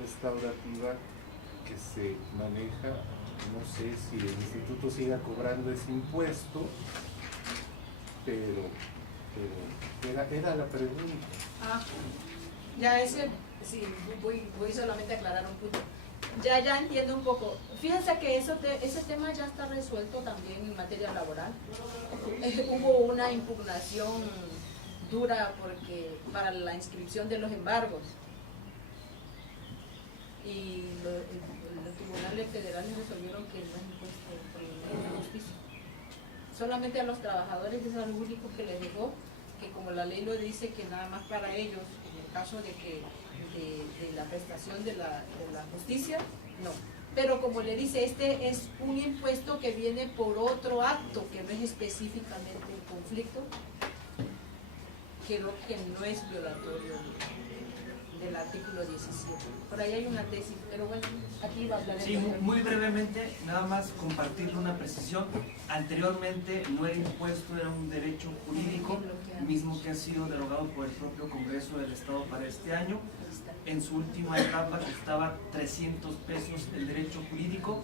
restaurativa que se maneja, no sé si el instituto siga cobrando ese impuesto, pero era la pregunta. Ya ese, sí, voy solamente a aclarar un punto. Ya entiendo un poco. Fíjense que ese tema ya está resuelto también en materia laboral. Hubo una impugnación dura para la inscripción de los embargos. Y los tribunales federales resolvieron que no es impuesto por la justicia. Solamente a los trabajadores es lo único que les dejó, que como la ley lo dice, que nada más para ellos, en el caso de la prestación de la justicia, no. Pero como le dice, este es un impuesto que viene por otro acto, que no es específicamente el conflicto, que no es violatorio del artículo 17. Por ahí hay una tesis, pero bueno, aquí va a hablar. Sí, muy brevemente, nada más compartir una precisión. Anteriormente no era impuesto, era un derecho jurídico, mismo que ha sido derogado por el propio Congreso del Estado para este año. En su última etapa costaba 300 pesos el derecho jurídico.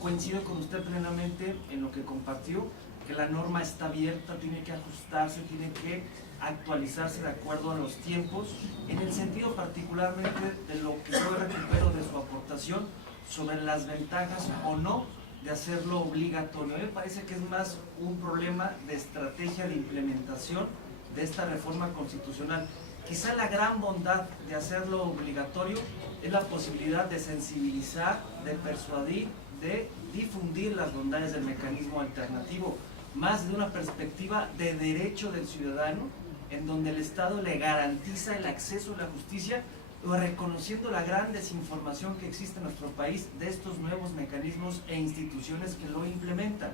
Coincido con usted plenamente en lo que compartió, que la norma está abierta, tiene que ajustarse, tiene que actualizarse de acuerdo a los tiempos, en el sentido particularmente de lo que yo recupero de su aportación sobre las ventajas o no de hacerlo obligatorio. A mí me parece que es más un problema de estrategia de implementación de esta reforma constitucional. Quizá la gran bondad de hacerlo obligatorio es la posibilidad de sensibilizar, de persuadir, de difundir las bondades del mecanismo alternativo, más de una perspectiva de derecho del ciudadano, en donde el Estado le garantiza el acceso a la justicia, reconociendo la gran desinformación que existe en nuestro país de estos nuevos mecanismos e instituciones que lo implementan.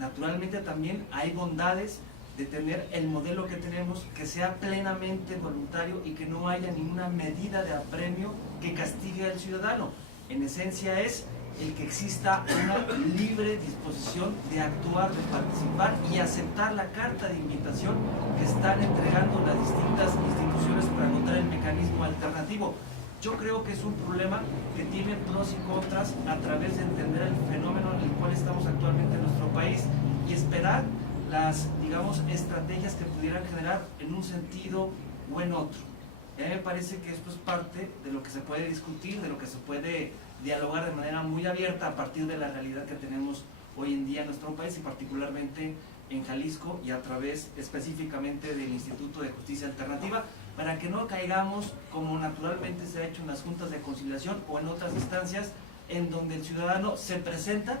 Naturalmente también hay bondades de tener el modelo que tenemos, que sea plenamente voluntario y que no haya ninguna medida de apremio que castigue al ciudadano. En esencia es el que exista una libre disposición de actuar, de participar y aceptar la carta de invitación que están entregando las distintas instituciones para votar el mecanismo alternativo. Yo creo que es un problema que tiene pros y contras a través de entender el fenómeno en el cual estamos actualmente en nuestro país y esperar las, digamos, estrategias que pudieran generar en un sentido o en otro. A mí me parece que esto es parte de lo que se puede discutir, de lo que se puede dialogar de manera muy abierta a partir de la realidad que tenemos hoy en día en nuestro país y particularmente en Jalisco y a través específicamente del Instituto de Justicia Alternativa, para que no caigamos como naturalmente se ha hecho en las juntas de conciliación o en otras instancias en donde el ciudadano se presenta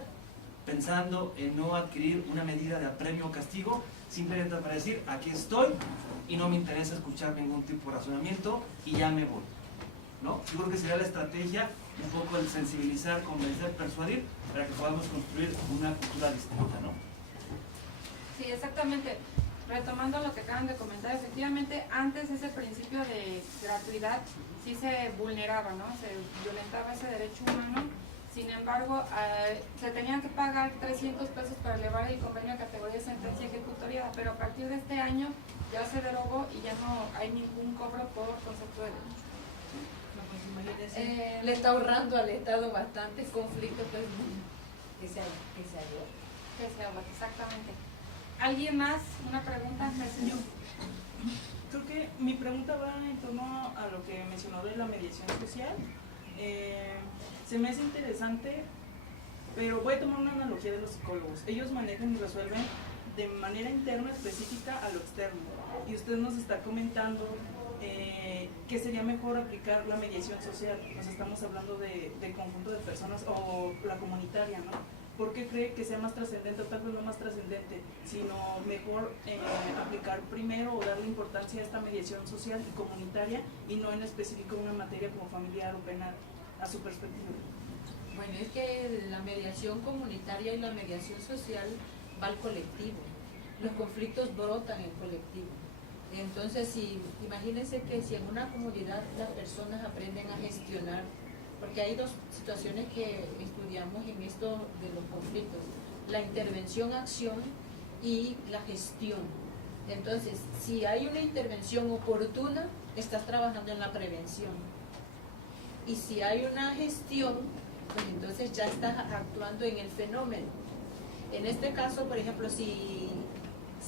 pensando en no adquirir una medida de apremio o castigo simplemente para decir, aquí estoy y no me interesa escuchar ningún tipo de razonamiento y ya me voy, ¿no? Yo creo que sería la estrategia un poco el sensibilizar, convencer, persuadir, para que podamos construir una cultura distinta, ¿no? Sí, exactamente. Retomando lo que acaban de comentar, efectivamente, antes ese principio de gratuidad sí se vulneraba, ¿no? Se violentaba ese derecho humano. Sin embargo, se tenían que pagar 300 pesos para elevar el convenio a categoría de sentencia ejecutoria, pero a partir de este año ya se derogó y ya no hay ningún cobro por concepto de derecho. No, pues imagínense, le está ahorrando al Estado bastantes conflictos, pues, que se ayuda. Que se aguante, exactamente. ¿Alguien más? ¿Una pregunta? Yo creo que mi pregunta va en torno a lo que mencionó de la mediación social. Se me hace interesante, pero voy a tomar una analogía de los psicólogos. Ellos manejan y resuelven de manera interna específica a lo externo. Y usted nos está comentando que sería mejor aplicar la mediación social. Nos estamos hablando de conjunto de personas o la comunitaria, ¿no? ¿Por qué cree que sea más trascendente, o tal vez no más trascendente, sino mejor aplicar primero o darle importancia a esta mediación social y comunitaria y no en específico una materia como familiar o penal, a su perspectiva? Bueno, es que la mediación comunitaria y la mediación social va al colectivo. Los conflictos brotan en colectivo. Entonces, imagínense que si en una comunidad las personas aprenden a gestionar, porque hay dos situaciones que estudiamos en esto de los conflictos: la intervención-acción y la gestión. Entonces, si hay una intervención oportuna, estás trabajando en la prevención. Y si hay una gestión, pues entonces ya estás actuando en el fenómeno. En este caso, por ejemplo, si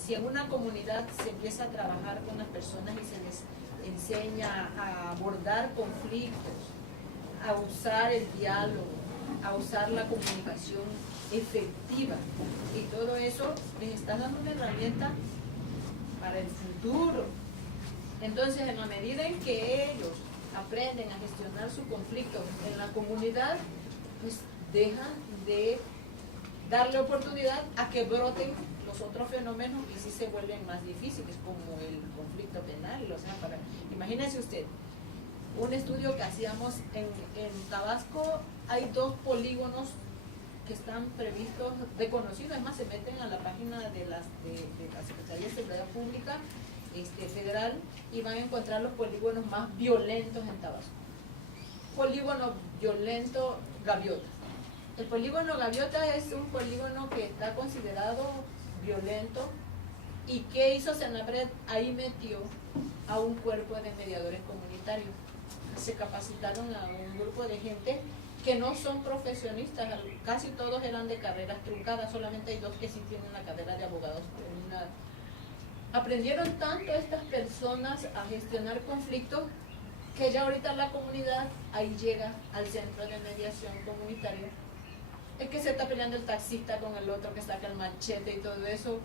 en una comunidad se empieza a trabajar con las personas y se les enseña a abordar conflictos, a usar el diálogo, a usar la comunicación efectiva, y todo eso les está dando una herramienta para el futuro. Entonces, en la medida en que ellos aprenden a gestionar su conflicto en la comunidad, pues dejan de darle oportunidad a que broten los otros fenómenos y sí se vuelven más difíciles, como el conflicto penal. O sea, imagínense usted, un estudio que hacíamos en Tabasco, hay 2 polígonos que están previstos, reconocidos, además se meten a la página de la Secretaría de Seguridad Pública Federal y van a encontrar los polígonos más violentos en Tabasco. Polígono violento Gaviota. El polígono Gaviota es un polígono que está considerado violento. ¿Y qué hizo Senapred? Ahí metió a un cuerpo de mediadores comunitarios. Se capacitaron a un grupo de gente que no son profesionistas, casi todos eran de carreras truncadas, solamente hay 2 que sí tienen la carrera de abogados terminada. Aprendieron tanto estas personas a gestionar conflictos que ya ahorita la comunidad ahí llega al centro de mediación comunitario. Es que se está peleando el taxista con el otro que saca el machete y todo eso.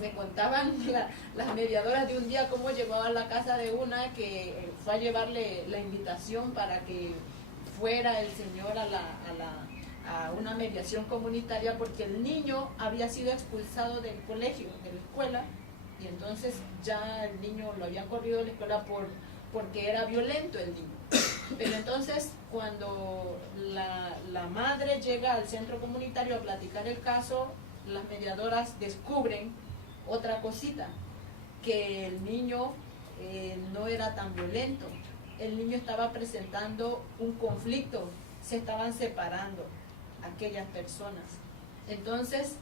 Me contaban las mediadoras de un día cómo llegó a la casa de una que fue a llevarle la invitación para que fuera el señor a una mediación comunitaria, porque el niño había sido expulsado del colegio, de la escuela, y entonces ya el niño lo habían corrido de la escuela porque era violento el niño. Pero entonces cuando la madre llega al centro comunitario a platicar el caso, las mediadoras descubren otra cosita, que el niño no era tan violento. El niño estaba presentando un conflicto, se estaban separando aquellas personas. Entonces,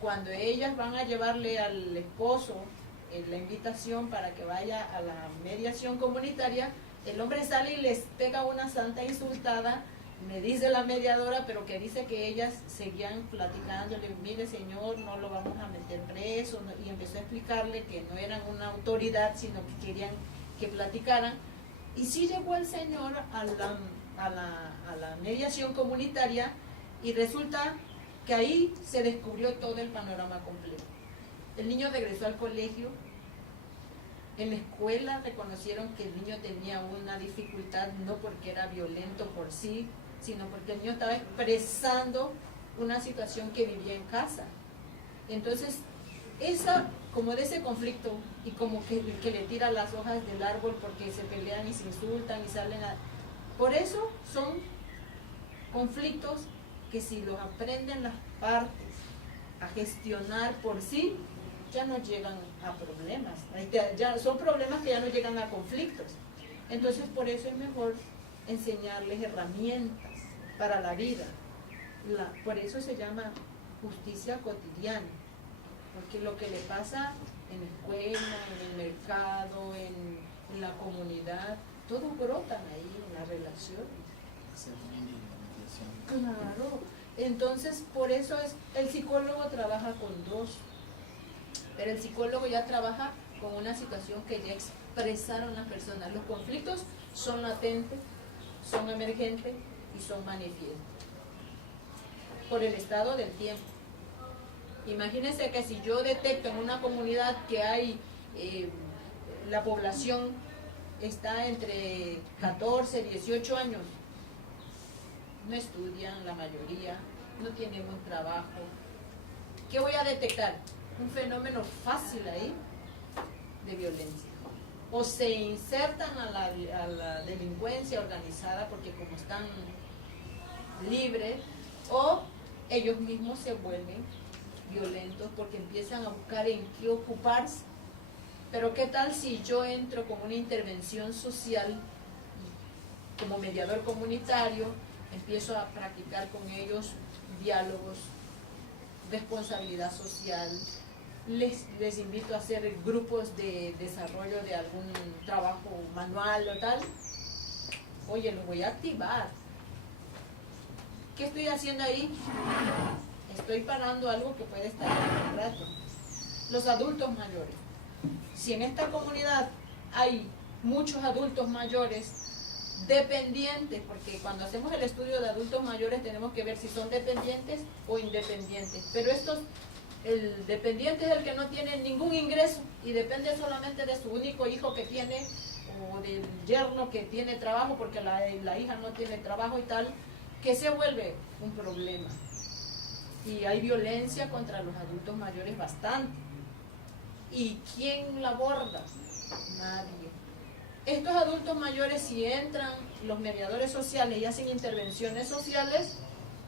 cuando ellas van a llevarle al esposo la invitación para que vaya a la mediación comunitaria, el hombre sale y les pega una santa insultada. Me dice la mediadora, pero que dice que ellas seguían platicándole: mire señor, no lo vamos a meter preso, y empezó a explicarle que no eran una autoridad, sino que querían que platicaran. Y sí llegó el señor a la mediación comunitaria, y resulta que ahí se descubrió todo el panorama completo. El niño regresó al colegio. En la escuela reconocieron que el niño tenía una dificultad, no porque era violento por sí, sino porque el niño estaba expresando una situación que vivía en casa. Entonces, como de ese conflicto y como que le tira las hojas del árbol porque se pelean y se insultan y salen a... Por eso son conflictos que si los aprenden las partes a gestionar por sí, ya no llegan a problemas, ya son problemas que ya no llegan a conflictos. Entonces por eso es mejor enseñarles herramientas para la vida. Por eso se llama justicia cotidiana, porque lo que le pasa en la escuela, en el mercado, en la comunidad, todos brotan ahí en las relaciones. Claro, entonces por eso el psicólogo trabaja con dos, pero el psicólogo ya trabaja con una situación que ya expresaron las personas. Los conflictos son latentes, son emergentes y son manifiestos por el estado del tiempo. Imagínense que si yo detecto en una comunidad que hay, la población está entre 14 y 18 años, no estudian la mayoría, no tienen un trabajo, ¿qué voy a detectar? Un fenómeno fácil ahí de violencia. O se insertan a la delincuencia organizada porque como están libres, o ellos mismos se vuelven violentos porque empiezan a buscar en qué ocuparse. Pero ¿qué tal si yo entro con una intervención social como mediador comunitario, empiezo a practicar con ellos diálogos, responsabilidad social, les invito a hacer grupos de desarrollo de algún trabajo manual o tal? Oye, lo voy a activar. ¿Qué estoy haciendo ahí? Estoy parando algo que puede estar en un rato. Los adultos mayores. Si en esta comunidad hay muchos adultos mayores dependientes, porque cuando hacemos el estudio de adultos mayores tenemos que ver si son dependientes o independientes, pero el dependiente es el que no tiene ningún ingreso y depende solamente de su único hijo que tiene o del yerno que tiene trabajo porque la hija no tiene trabajo y tal, que se vuelve un problema. Y hay violencia contra los adultos mayores bastante. ¿Y quién la aborda? Nadie. Estos adultos mayores, si entran los mediadores sociales y hacen intervenciones sociales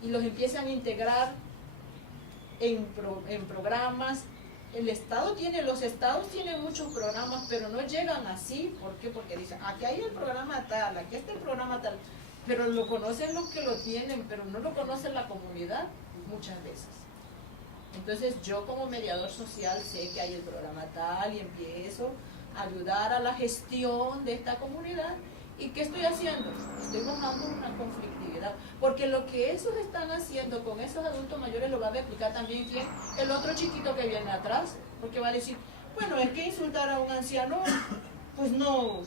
y los empiezan a integrar en programas, los estados tienen muchos programas, pero no llegan así. ¿Por qué? Porque dicen, aquí hay el programa tal, aquí está el programa tal, pero lo conocen los que lo tienen, pero no lo conoce la comunidad muchas veces. Entonces yo como mediador social sé que hay el programa tal y empiezo a ayudar a la gestión de esta comunidad. ¿Y qué estoy haciendo? Estoy bajando una conflictividad, porque lo que esos están haciendo con esos adultos mayores lo va a replicar también ¿quién? El otro chiquito que viene atrás, porque va a decir, bueno, es que insultar a un anciano pues no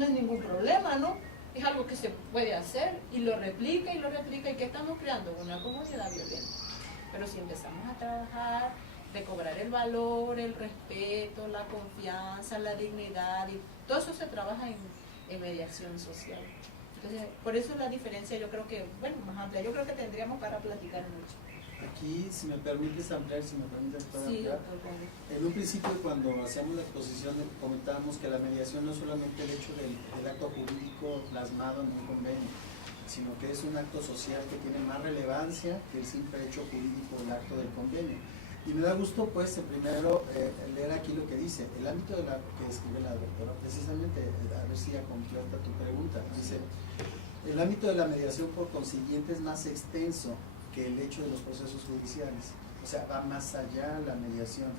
es ningún problema, ¿no? Es algo que se puede hacer, y lo replica, ¿y qué estamos creando? Una comunidad violenta. Pero si empezamos a trabajar, de cobrar el valor, el respeto, la confianza, la dignidad, y todo eso se trabaja en mediación social. Entonces, por eso la diferencia yo creo que, bueno, más amplia, yo creo que tendríamos para platicar mucho. Aquí, si me permites ampliar, Sí, ampliar. En un principio, cuando hacíamos la exposición, comentábamos que la mediación no es solamente el hecho del acto jurídico plasmado en un convenio, sino que es un acto social que tiene más relevancia que el simple hecho jurídico del acto del convenio. Y me da gusto, pues, primero leer aquí lo que dice, el ámbito de la que escribe la doctora, precisamente, a ver si ya completa tu pregunta. Dice, el ámbito de la mediación, por consiguiente, es más extenso que el hecho de los procesos judiciales. O sea, va más allá la mediación.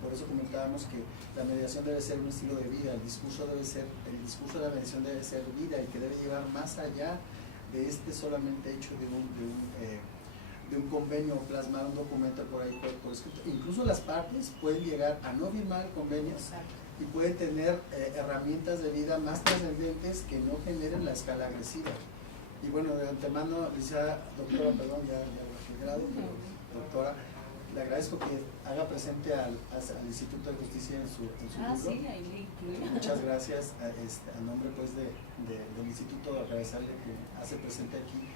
Por eso comentábamos que la mediación debe ser un estilo de vida, el discurso de la mediación debe ser vida y que debe llevar más allá de este solamente hecho de un convenio o plasmar un documento por ahí por escrito. Incluso las partes pueden llegar a no firmar el convenio. Exacto. Y pueden tener herramientas de vida más trascendentes que no generen la escala agresiva. Y bueno, de antemano, doctora, perdón, ya bajé grado, pero doctora, le agradezco que haga presente al Instituto de Justicia en su libro. Sí, ahí le incluyo. Muchas gracias, a nombre pues del Instituto, agradecerle que hace presente aquí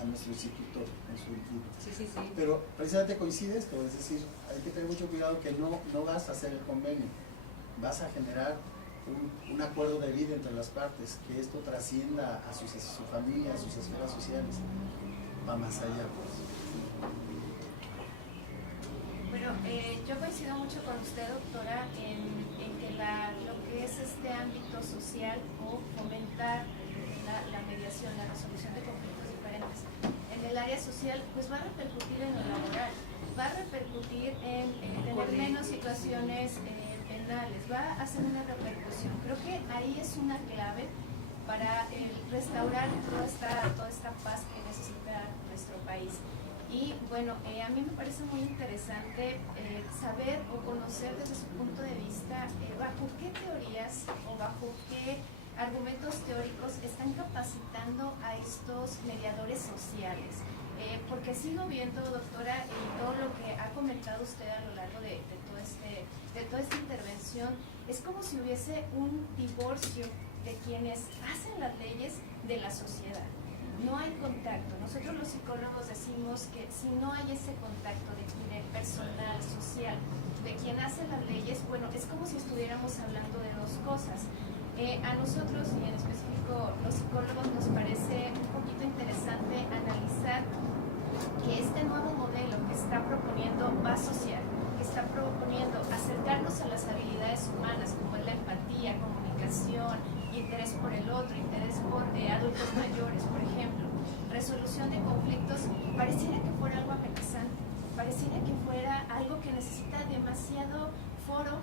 a nuestro instituto en su sentido. Sí, sí, sí. Pero precisamente coincide esto, es decir, hay que tener mucho cuidado que no vas a hacer el convenio, vas a generar un acuerdo de vida entre las partes, que esto trascienda a su familia, a sus esferas sociales, va más allá, pues. Bueno, yo coincido mucho con usted, doctora, en que lo que es este ámbito social o fomentar la mediación, la resolución de conflictos diferentes en el área social, pues va a repercutir en lo laboral, va a repercutir en tener menos situaciones penales, va a hacer una repercusión. Creo que ahí es una clave para restaurar toda esta paz que necesita nuestro país. Y bueno, a mí me parece muy interesante saber o conocer desde su punto de vista bajo qué teorías o bajo qué argumentos teóricos están capacitando a estos mediadores sociales. Porque sigo viendo, doctora, todo lo que ha comentado usted a lo largo de toda esta intervención, es como si hubiese un divorcio de quienes hacen las leyes de la sociedad. No hay contacto. Nosotros los psicólogos decimos que si no hay ese contacto de personal, social, de quien hace las leyes, bueno, es como si estuviéramos hablando de dos cosas. A nosotros, y en específico los psicólogos, nos parece un poquito interesante analizar que este nuevo modelo que está proponiendo paz social, que está proponiendo acercarnos a las habilidades humanas, como es la empatía, comunicación, interés por el otro, interés por adultos mayores, por ejemplo, resolución de conflictos, pareciera que fuera algo amenazante, pareciera que fuera algo que necesita demasiado foro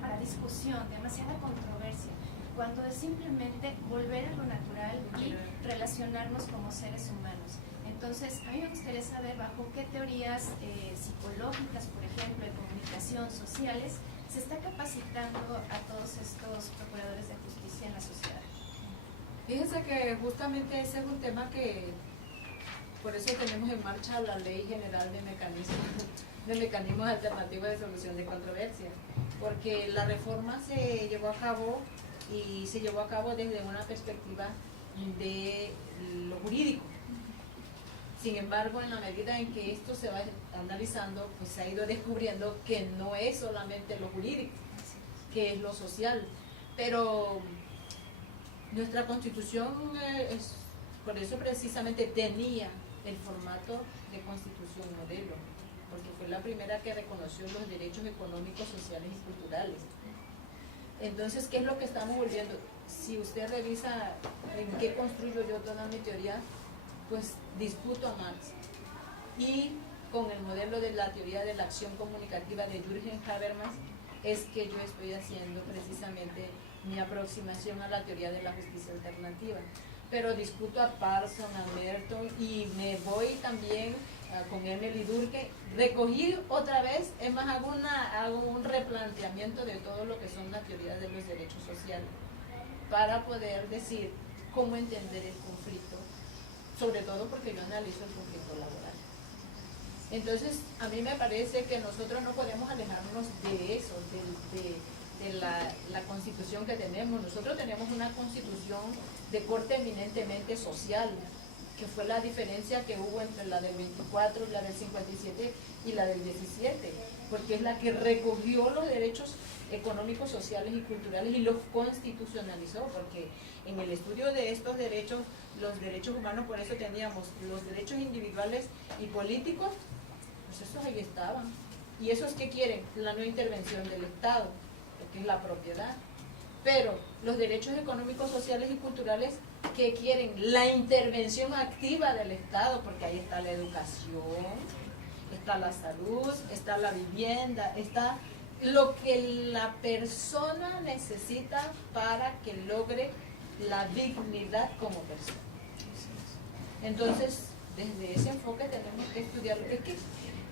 para discusión, demasiada controversia, cuando es simplemente volver a lo natural y relacionarnos como seres humanos. Entonces, a mí me gustaría saber bajo qué teorías psicológicas, por ejemplo, de comunicación, sociales, se está capacitando a todos estos procuradores de justicia en la sociedad. Fíjense que justamente ese es un tema que por eso tenemos en marcha la Ley General de Mecanismos Alternativos de Solución de Controversias, porque la reforma se llevó a cabo y se llevó a cabo desde una perspectiva de lo jurídico. Sin embargo, en la medida en que esto se va analizando, pues se ha ido descubriendo que no es solamente lo jurídico, que es lo social. Pero nuestra Constitución, por eso precisamente tenía el formato de Constitución modelo, porque fue la primera que reconoció los derechos económicos, sociales y culturales. Entonces, ¿qué es lo que estamos volviendo? Si usted revisa en qué construyo yo toda mi teoría, pues disputo a Marx. Y con el modelo de la teoría de la acción comunicativa de Jürgen Habermas, es que yo estoy haciendo precisamente mi aproximación a la teoría de la justicia alternativa. Pero discuto a Parson, a Merton, y me voy también con Emily Durkheim. Recogí otra vez, es más, hago un replanteamiento de todo lo que son las teorías de los derechos sociales, para poder decir cómo entender el conflicto, sobre todo porque yo analizo el conflicto laboral. Entonces, a mí me parece que nosotros no podemos alejarnos de eso, de la constitución que tenemos. Nosotros tenemos una constitución de corte eminentemente social, que fue la diferencia que hubo entre la del 24, la del 57 y la del 17, porque es la que recogió los derechos económicos, sociales y culturales y los constitucionalizó, porque en el estudio de estos derechos, los derechos humanos, por eso teníamos los derechos individuales y políticos, pues esos ahí estaban. ¿Y esos qué quieren? La no intervención del Estado, que es la propiedad. Pero los derechos económicos, sociales y culturales, ¿qué quieren? La intervención activa del Estado, porque ahí está la educación, está la salud, está la vivienda, está lo que la persona necesita para que logre la dignidad como persona. Entonces, desde ese enfoque tenemos que estudiarlo. Es que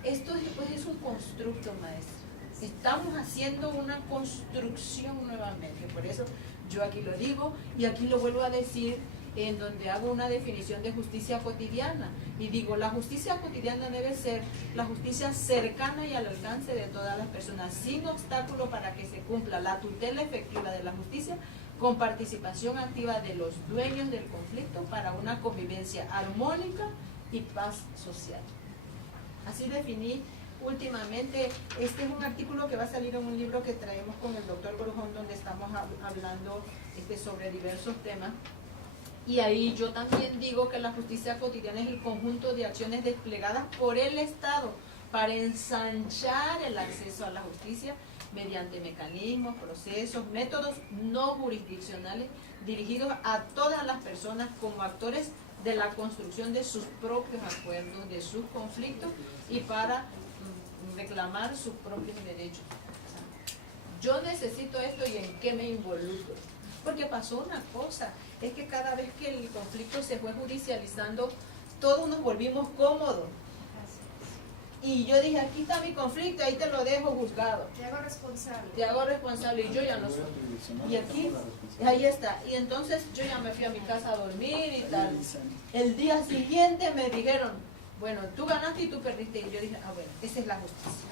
esto después es un constructo, maestro. Estamos haciendo una construcción nuevamente. Por eso yo aquí lo digo y aquí lo vuelvo a decir, en donde hago una definición de justicia cotidiana. Y digo, la justicia cotidiana debe ser la justicia cercana y al alcance de todas las personas, sin obstáculo para que se cumpla la tutela efectiva de la justicia con participación activa de los dueños del conflicto para una convivencia armónica y paz social. Así definí últimamente. Este es un artículo que va a salir en un libro que traemos con el doctor Brujón, donde estamos hablando sobre diversos temas. Y ahí yo también digo que la justicia cotidiana es el conjunto de acciones desplegadas por el Estado para ensanchar el acceso a la justicia mediante mecanismos, procesos, métodos no jurisdiccionales dirigidos a todas las personas como actores de la construcción de sus propios acuerdos, de sus conflictos y para reclamar sus propios derechos. O sea, yo necesito esto y en qué me involucro. Porque pasó una cosa, es que cada vez que el conflicto se fue judicializando, todos nos volvimos cómodos. Y yo dije, aquí está mi conflicto, ahí te lo dejo juzgado. Te hago responsable. Te hago responsable y yo ya no soy. Y aquí, ahí está. Y entonces yo ya me fui a mi casa a dormir y tal. El día siguiente me dijeron, bueno, tú ganaste y tú perdiste. Y yo dije, ah, bueno, esa es la justicia.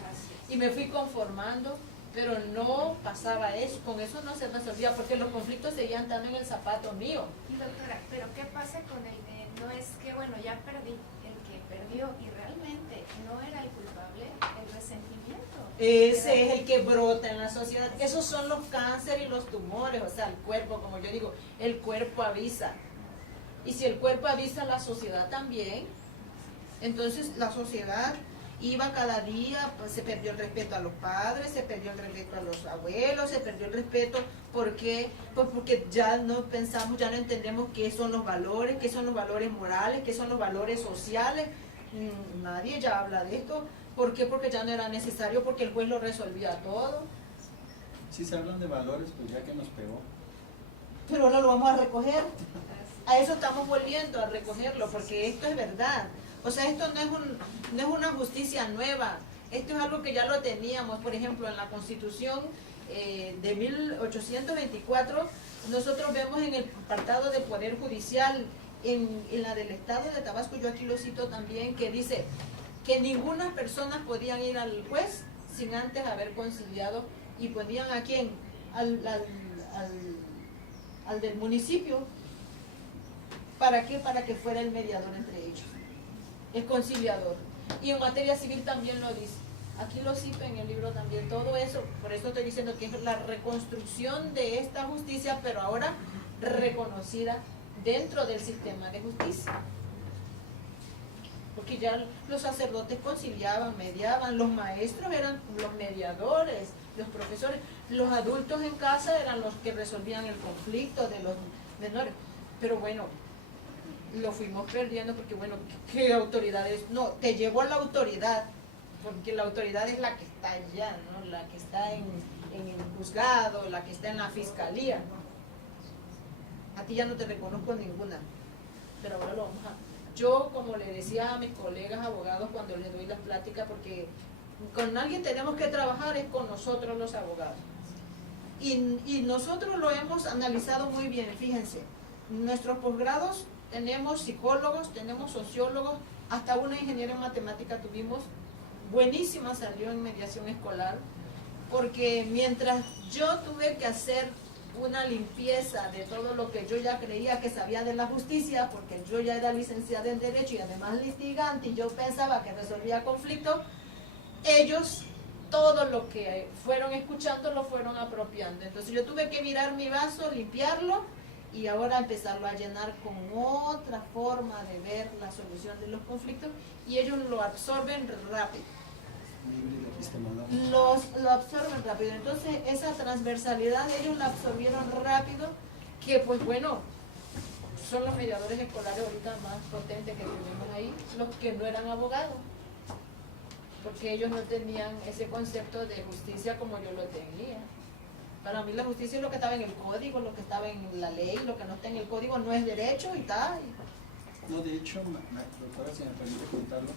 Y me fui conformando, pero no pasaba eso, con eso no se resolvía, porque los conflictos seguían estando en el zapato mío. Y doctora, pero ¿qué pasa con el de, no es que, bueno, ya perdí, el que perdió y realmente no era el culpable, el resentimiento? Ese es el que brota en la sociedad. Esos son los cánceres y los tumores, o sea, el cuerpo, como yo digo, el cuerpo avisa. Y si el cuerpo avisa, la sociedad también. Entonces la sociedad iba cada día, pues, se perdió el respeto a los padres, se perdió el respeto a los abuelos, se perdió el respeto, ¿por qué? Pues porque ya no pensamos, ya no entendemos qué son los valores morales, qué son los valores sociales. Nadie ya habla de esto. ¿Por qué? Porque ya no era necesario, porque el juez lo resolvía todo. Sí se hablan de valores, pues ya que nos pegó. Pero ahora lo vamos a recoger. A eso estamos volviendo, a recogerlo, porque esto es verdad. O sea, esto no es una justicia nueva, esto es algo que ya lo teníamos. Por ejemplo, en la Constitución de 1824, nosotros vemos en el apartado de Poder Judicial, en la del Estado de Tabasco, yo aquí lo cito también, que dice que ninguna persona podía ir al juez sin antes haber conciliado, y ponían a quién, al del municipio. ¿Para qué? Para que fuera el mediador entre ellos, el conciliador. Y en materia civil también lo dice. Aquí lo cito en el libro también, todo eso. Por eso estoy diciendo que es la reconstrucción de esta justicia, pero ahora reconocida dentro del sistema de justicia. Porque ya los sacerdotes conciliaban, mediaban, los maestros eran los mediadores, los profesores, los adultos en casa eran los que resolvían el conflicto de los menores. Pero bueno, lo fuimos perdiendo porque, bueno, ¿qué autoridad es? No, te llevó a la autoridad, porque la autoridad es la que está allá, ¿no? La que está en el juzgado, la que está en la fiscalía. A ti ya no te reconozco ninguna, pero ahora lo vamos a... Yo, como le decía a mis colegas abogados cuando les doy las pláticas, porque con alguien tenemos que trabajar, es con nosotros los abogados. Y nosotros lo hemos analizado muy bien, fíjense. Nuestros posgrados tenemos psicólogos, tenemos sociólogos, hasta una ingeniera en matemática tuvimos, buenísima, salió en mediación escolar, porque mientras yo tuve que hacer una limpieza de todo lo que yo ya creía que sabía de la justicia, porque yo ya era licenciada en Derecho y además litigante, y yo pensaba que resolvía conflictos, ellos todo lo que fueron escuchando lo fueron apropiando. Entonces yo tuve que mirar mi vaso, limpiarlo y ahora empezarlo a llenar con otra forma de ver la solución de los conflictos, y ellos lo absorben rápido. Lo absorben rápido. Entonces esa transversalidad ellos la absorbieron rápido, que pues bueno, son los mediadores escolares ahorita más potentes que tenemos ahí, los que no eran abogados, porque ellos no tenían ese concepto de justicia como yo lo tenía. Para mí la justicia es lo que estaba en el código, lo que estaba en la ley, lo que no está en el código no es derecho y tal. No, de hecho, doctora, si me permite comentarlo,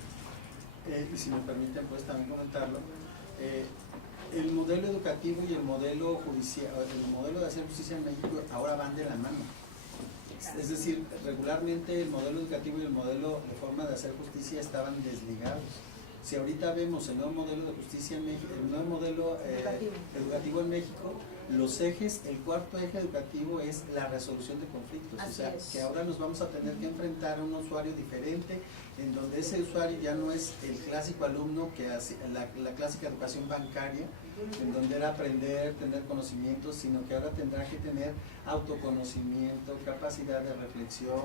y si me permiten pues también comentarlo, el modelo educativo y el modelo judicial, el modelo de hacer justicia en México ahora van de la mano. Es decir, regularmente el modelo educativo y el modelo de forma de hacer justicia estaban desligados. Si ahorita vemos el nuevo modelo de justicia en México, el nuevo modelo educativo en México, los ejes, el cuarto eje educativo es la resolución de conflictos. Así o sea, es. que ahora nos vamos a tener que enfrentar a un usuario diferente, en donde ese usuario ya no es el clásico alumno que hace la clásica educación bancaria, en donde era aprender, tener conocimientos, sino que ahora tendrá que tener autoconocimiento, capacidad de reflexión,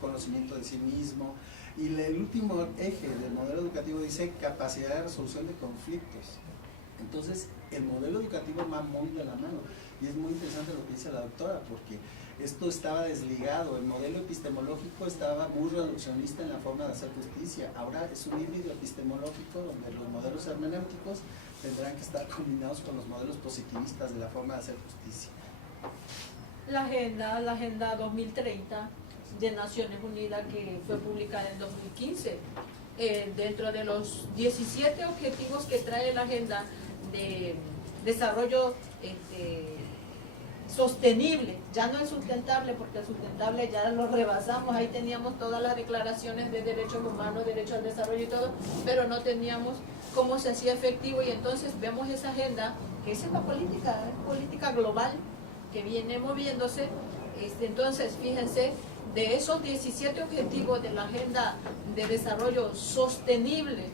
conocimiento de sí mismo. Y el último eje del modelo educativo dice capacidad de resolución de conflictos. Entonces, el modelo educativo va muy de la mano. Y es muy interesante lo que dice la doctora, porque esto estaba desligado. El modelo epistemológico estaba muy reduccionista en la forma de hacer justicia. Ahora es un híbrido epistemológico donde los modelos hermenéuticos tendrán que estar combinados con los modelos positivistas de la forma de hacer justicia. La agenda 2030 de Naciones Unidas, que fue publicada en 2015, dentro de los 17 objetivos que trae la agenda de desarrollo sostenible, ya no es sustentable, porque el sustentable ya lo rebasamos, ahí teníamos todas las declaraciones de derechos humanos, derecho al desarrollo y todo, pero no teníamos cómo se hacía efectivo, y entonces vemos esa agenda, que esa es la política global que viene moviéndose. Entonces, fíjense, de esos 17 objetivos de la Agenda de Desarrollo Sostenible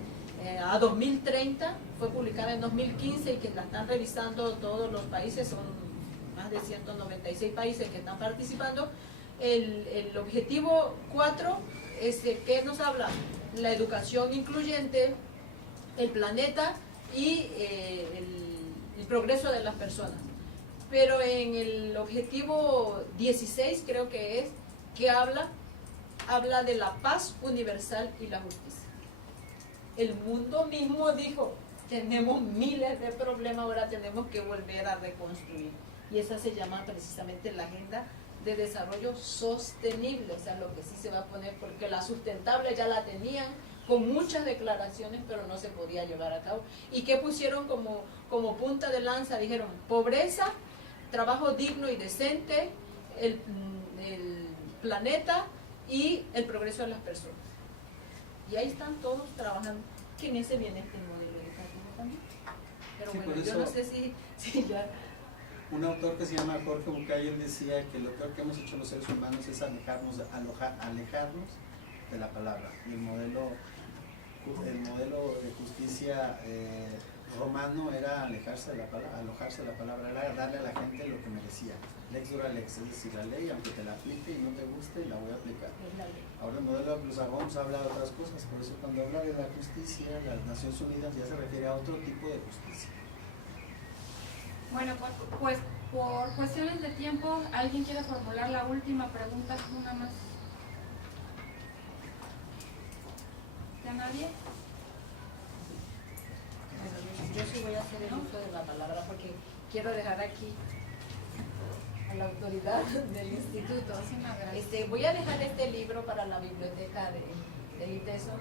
a 2030, fue publicada en 2015 y que la están revisando todos los países, son más de 196 países que están participando. El objetivo 4 es de qué nos habla: la educación incluyente, el planeta y el progreso de las personas. Pero en el objetivo 16 creo que es, que habla de la paz universal y la justicia. El mundo mismo dijo, tenemos miles de problemas, ahora tenemos que volver a reconstruir. Y esa se llama precisamente la Agenda de Desarrollo Sostenible, o sea, lo que sí se va a poner, porque la sustentable ya la tenían con muchas declaraciones, pero no se podía llevar a cabo. ¿Y qué pusieron como punta de lanza? Dijeron, pobreza, trabajo digno y decente, el planeta y el progreso de las personas. Y ahí están todos trabajando, que en ese viene este modelo educativo también. Pero Sí, bueno, por yo eso, no sé si ya... un autor que se llama Jorge Bucay, él decía que lo peor que hemos hecho los seres humanos es alejarnos de la palabra. Y el modelo de justicia romano era alojarse de la palabra, era darle a la gente lo que merecía. Lex dura lex, es decir, la ley, aunque te la aplique y no te guste, la voy a aplicar. Ahora el modelo anglosajón habla de otras cosas, por eso cuando habla de la justicia, las Naciones Unidas ya se refiere a otro tipo de justicia. Bueno, pues por cuestiones de tiempo, ¿alguien quiere formular la última pregunta? Una más. ¿Ya nadie? Bueno, yo sí voy a hacer el uso de la palabra porque quiero dejar aquí a la autoridad del instituto. Voy a dejar este libro para la biblioteca del ITESO,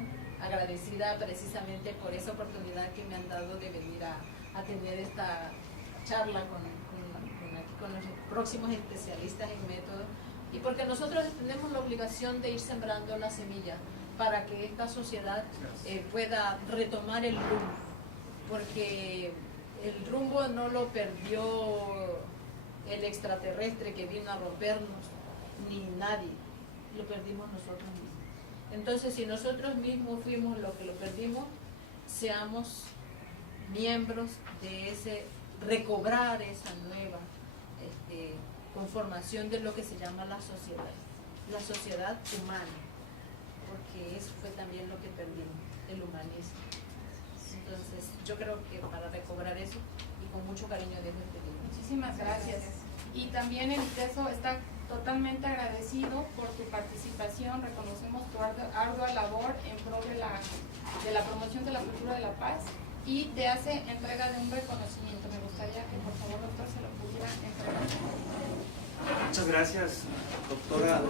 agradecida precisamente por esa oportunidad que me han dado de venir a tener esta charla con los próximos especialistas en método, y porque nosotros tenemos la obligación de ir sembrando la semilla para que esta sociedad pueda retomar el rumbo, porque el rumbo no lo perdió el extraterrestre que vino a rompernos, ni nadie, lo perdimos nosotros mismos. Entonces, si nosotros mismos fuimos los que lo perdimos, seamos miembros de ese, recobrar esa nueva conformación de lo que se llama la sociedad humana, porque eso fue también lo que perdimos, el humanismo. Entonces, yo creo que para recobrar eso, y con mucho cariño dejo este libro. Muchísimas gracias. Y también el ITESO está totalmente agradecido por tu participación. Reconocemos tu ardua labor en pro de la promoción de la cultura de la paz, y te hace entrega de un reconocimiento. Me gustaría que por favor, doctor, se lo pudiera entregar. Muchas gracias, doctora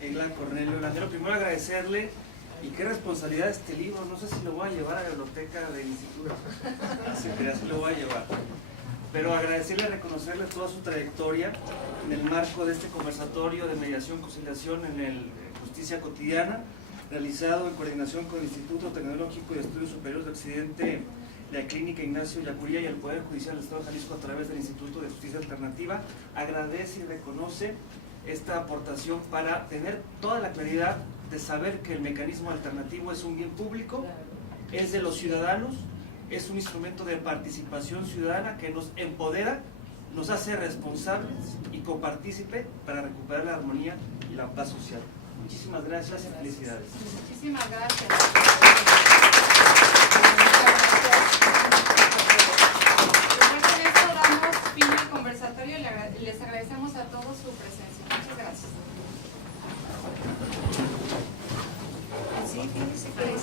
Egla Cornelio Landero. Primero agradecerle, y qué responsabilidad este libro, no sé si lo voy a llevar a la biblioteca del instituto, así lo voy a llevar. Pero agradecerle, reconocerle toda su trayectoria en el marco de este conversatorio de mediación, conciliación en el Justicia Cotidiana, realizado en coordinación con el Instituto Tecnológico de Estudios Superiores de Occidente, la Clínica Ignacio Yacuría y el Poder Judicial del Estado de Jalisco a través del Instituto de Justicia Alternativa, agradece y reconoce esta aportación para tener toda la claridad de saber que el mecanismo alternativo es un bien público, es de los ciudadanos, es un instrumento de participación ciudadana que nos empodera, nos hace responsables y copartícipe para recuperar la armonía y la paz social. Muchísimas gracias y felicidades. Muchísimas gracias. Con esto damos fin al conversatorio y les agradecemos a todos su presencia. Muchas gracias. Sí, fíjense que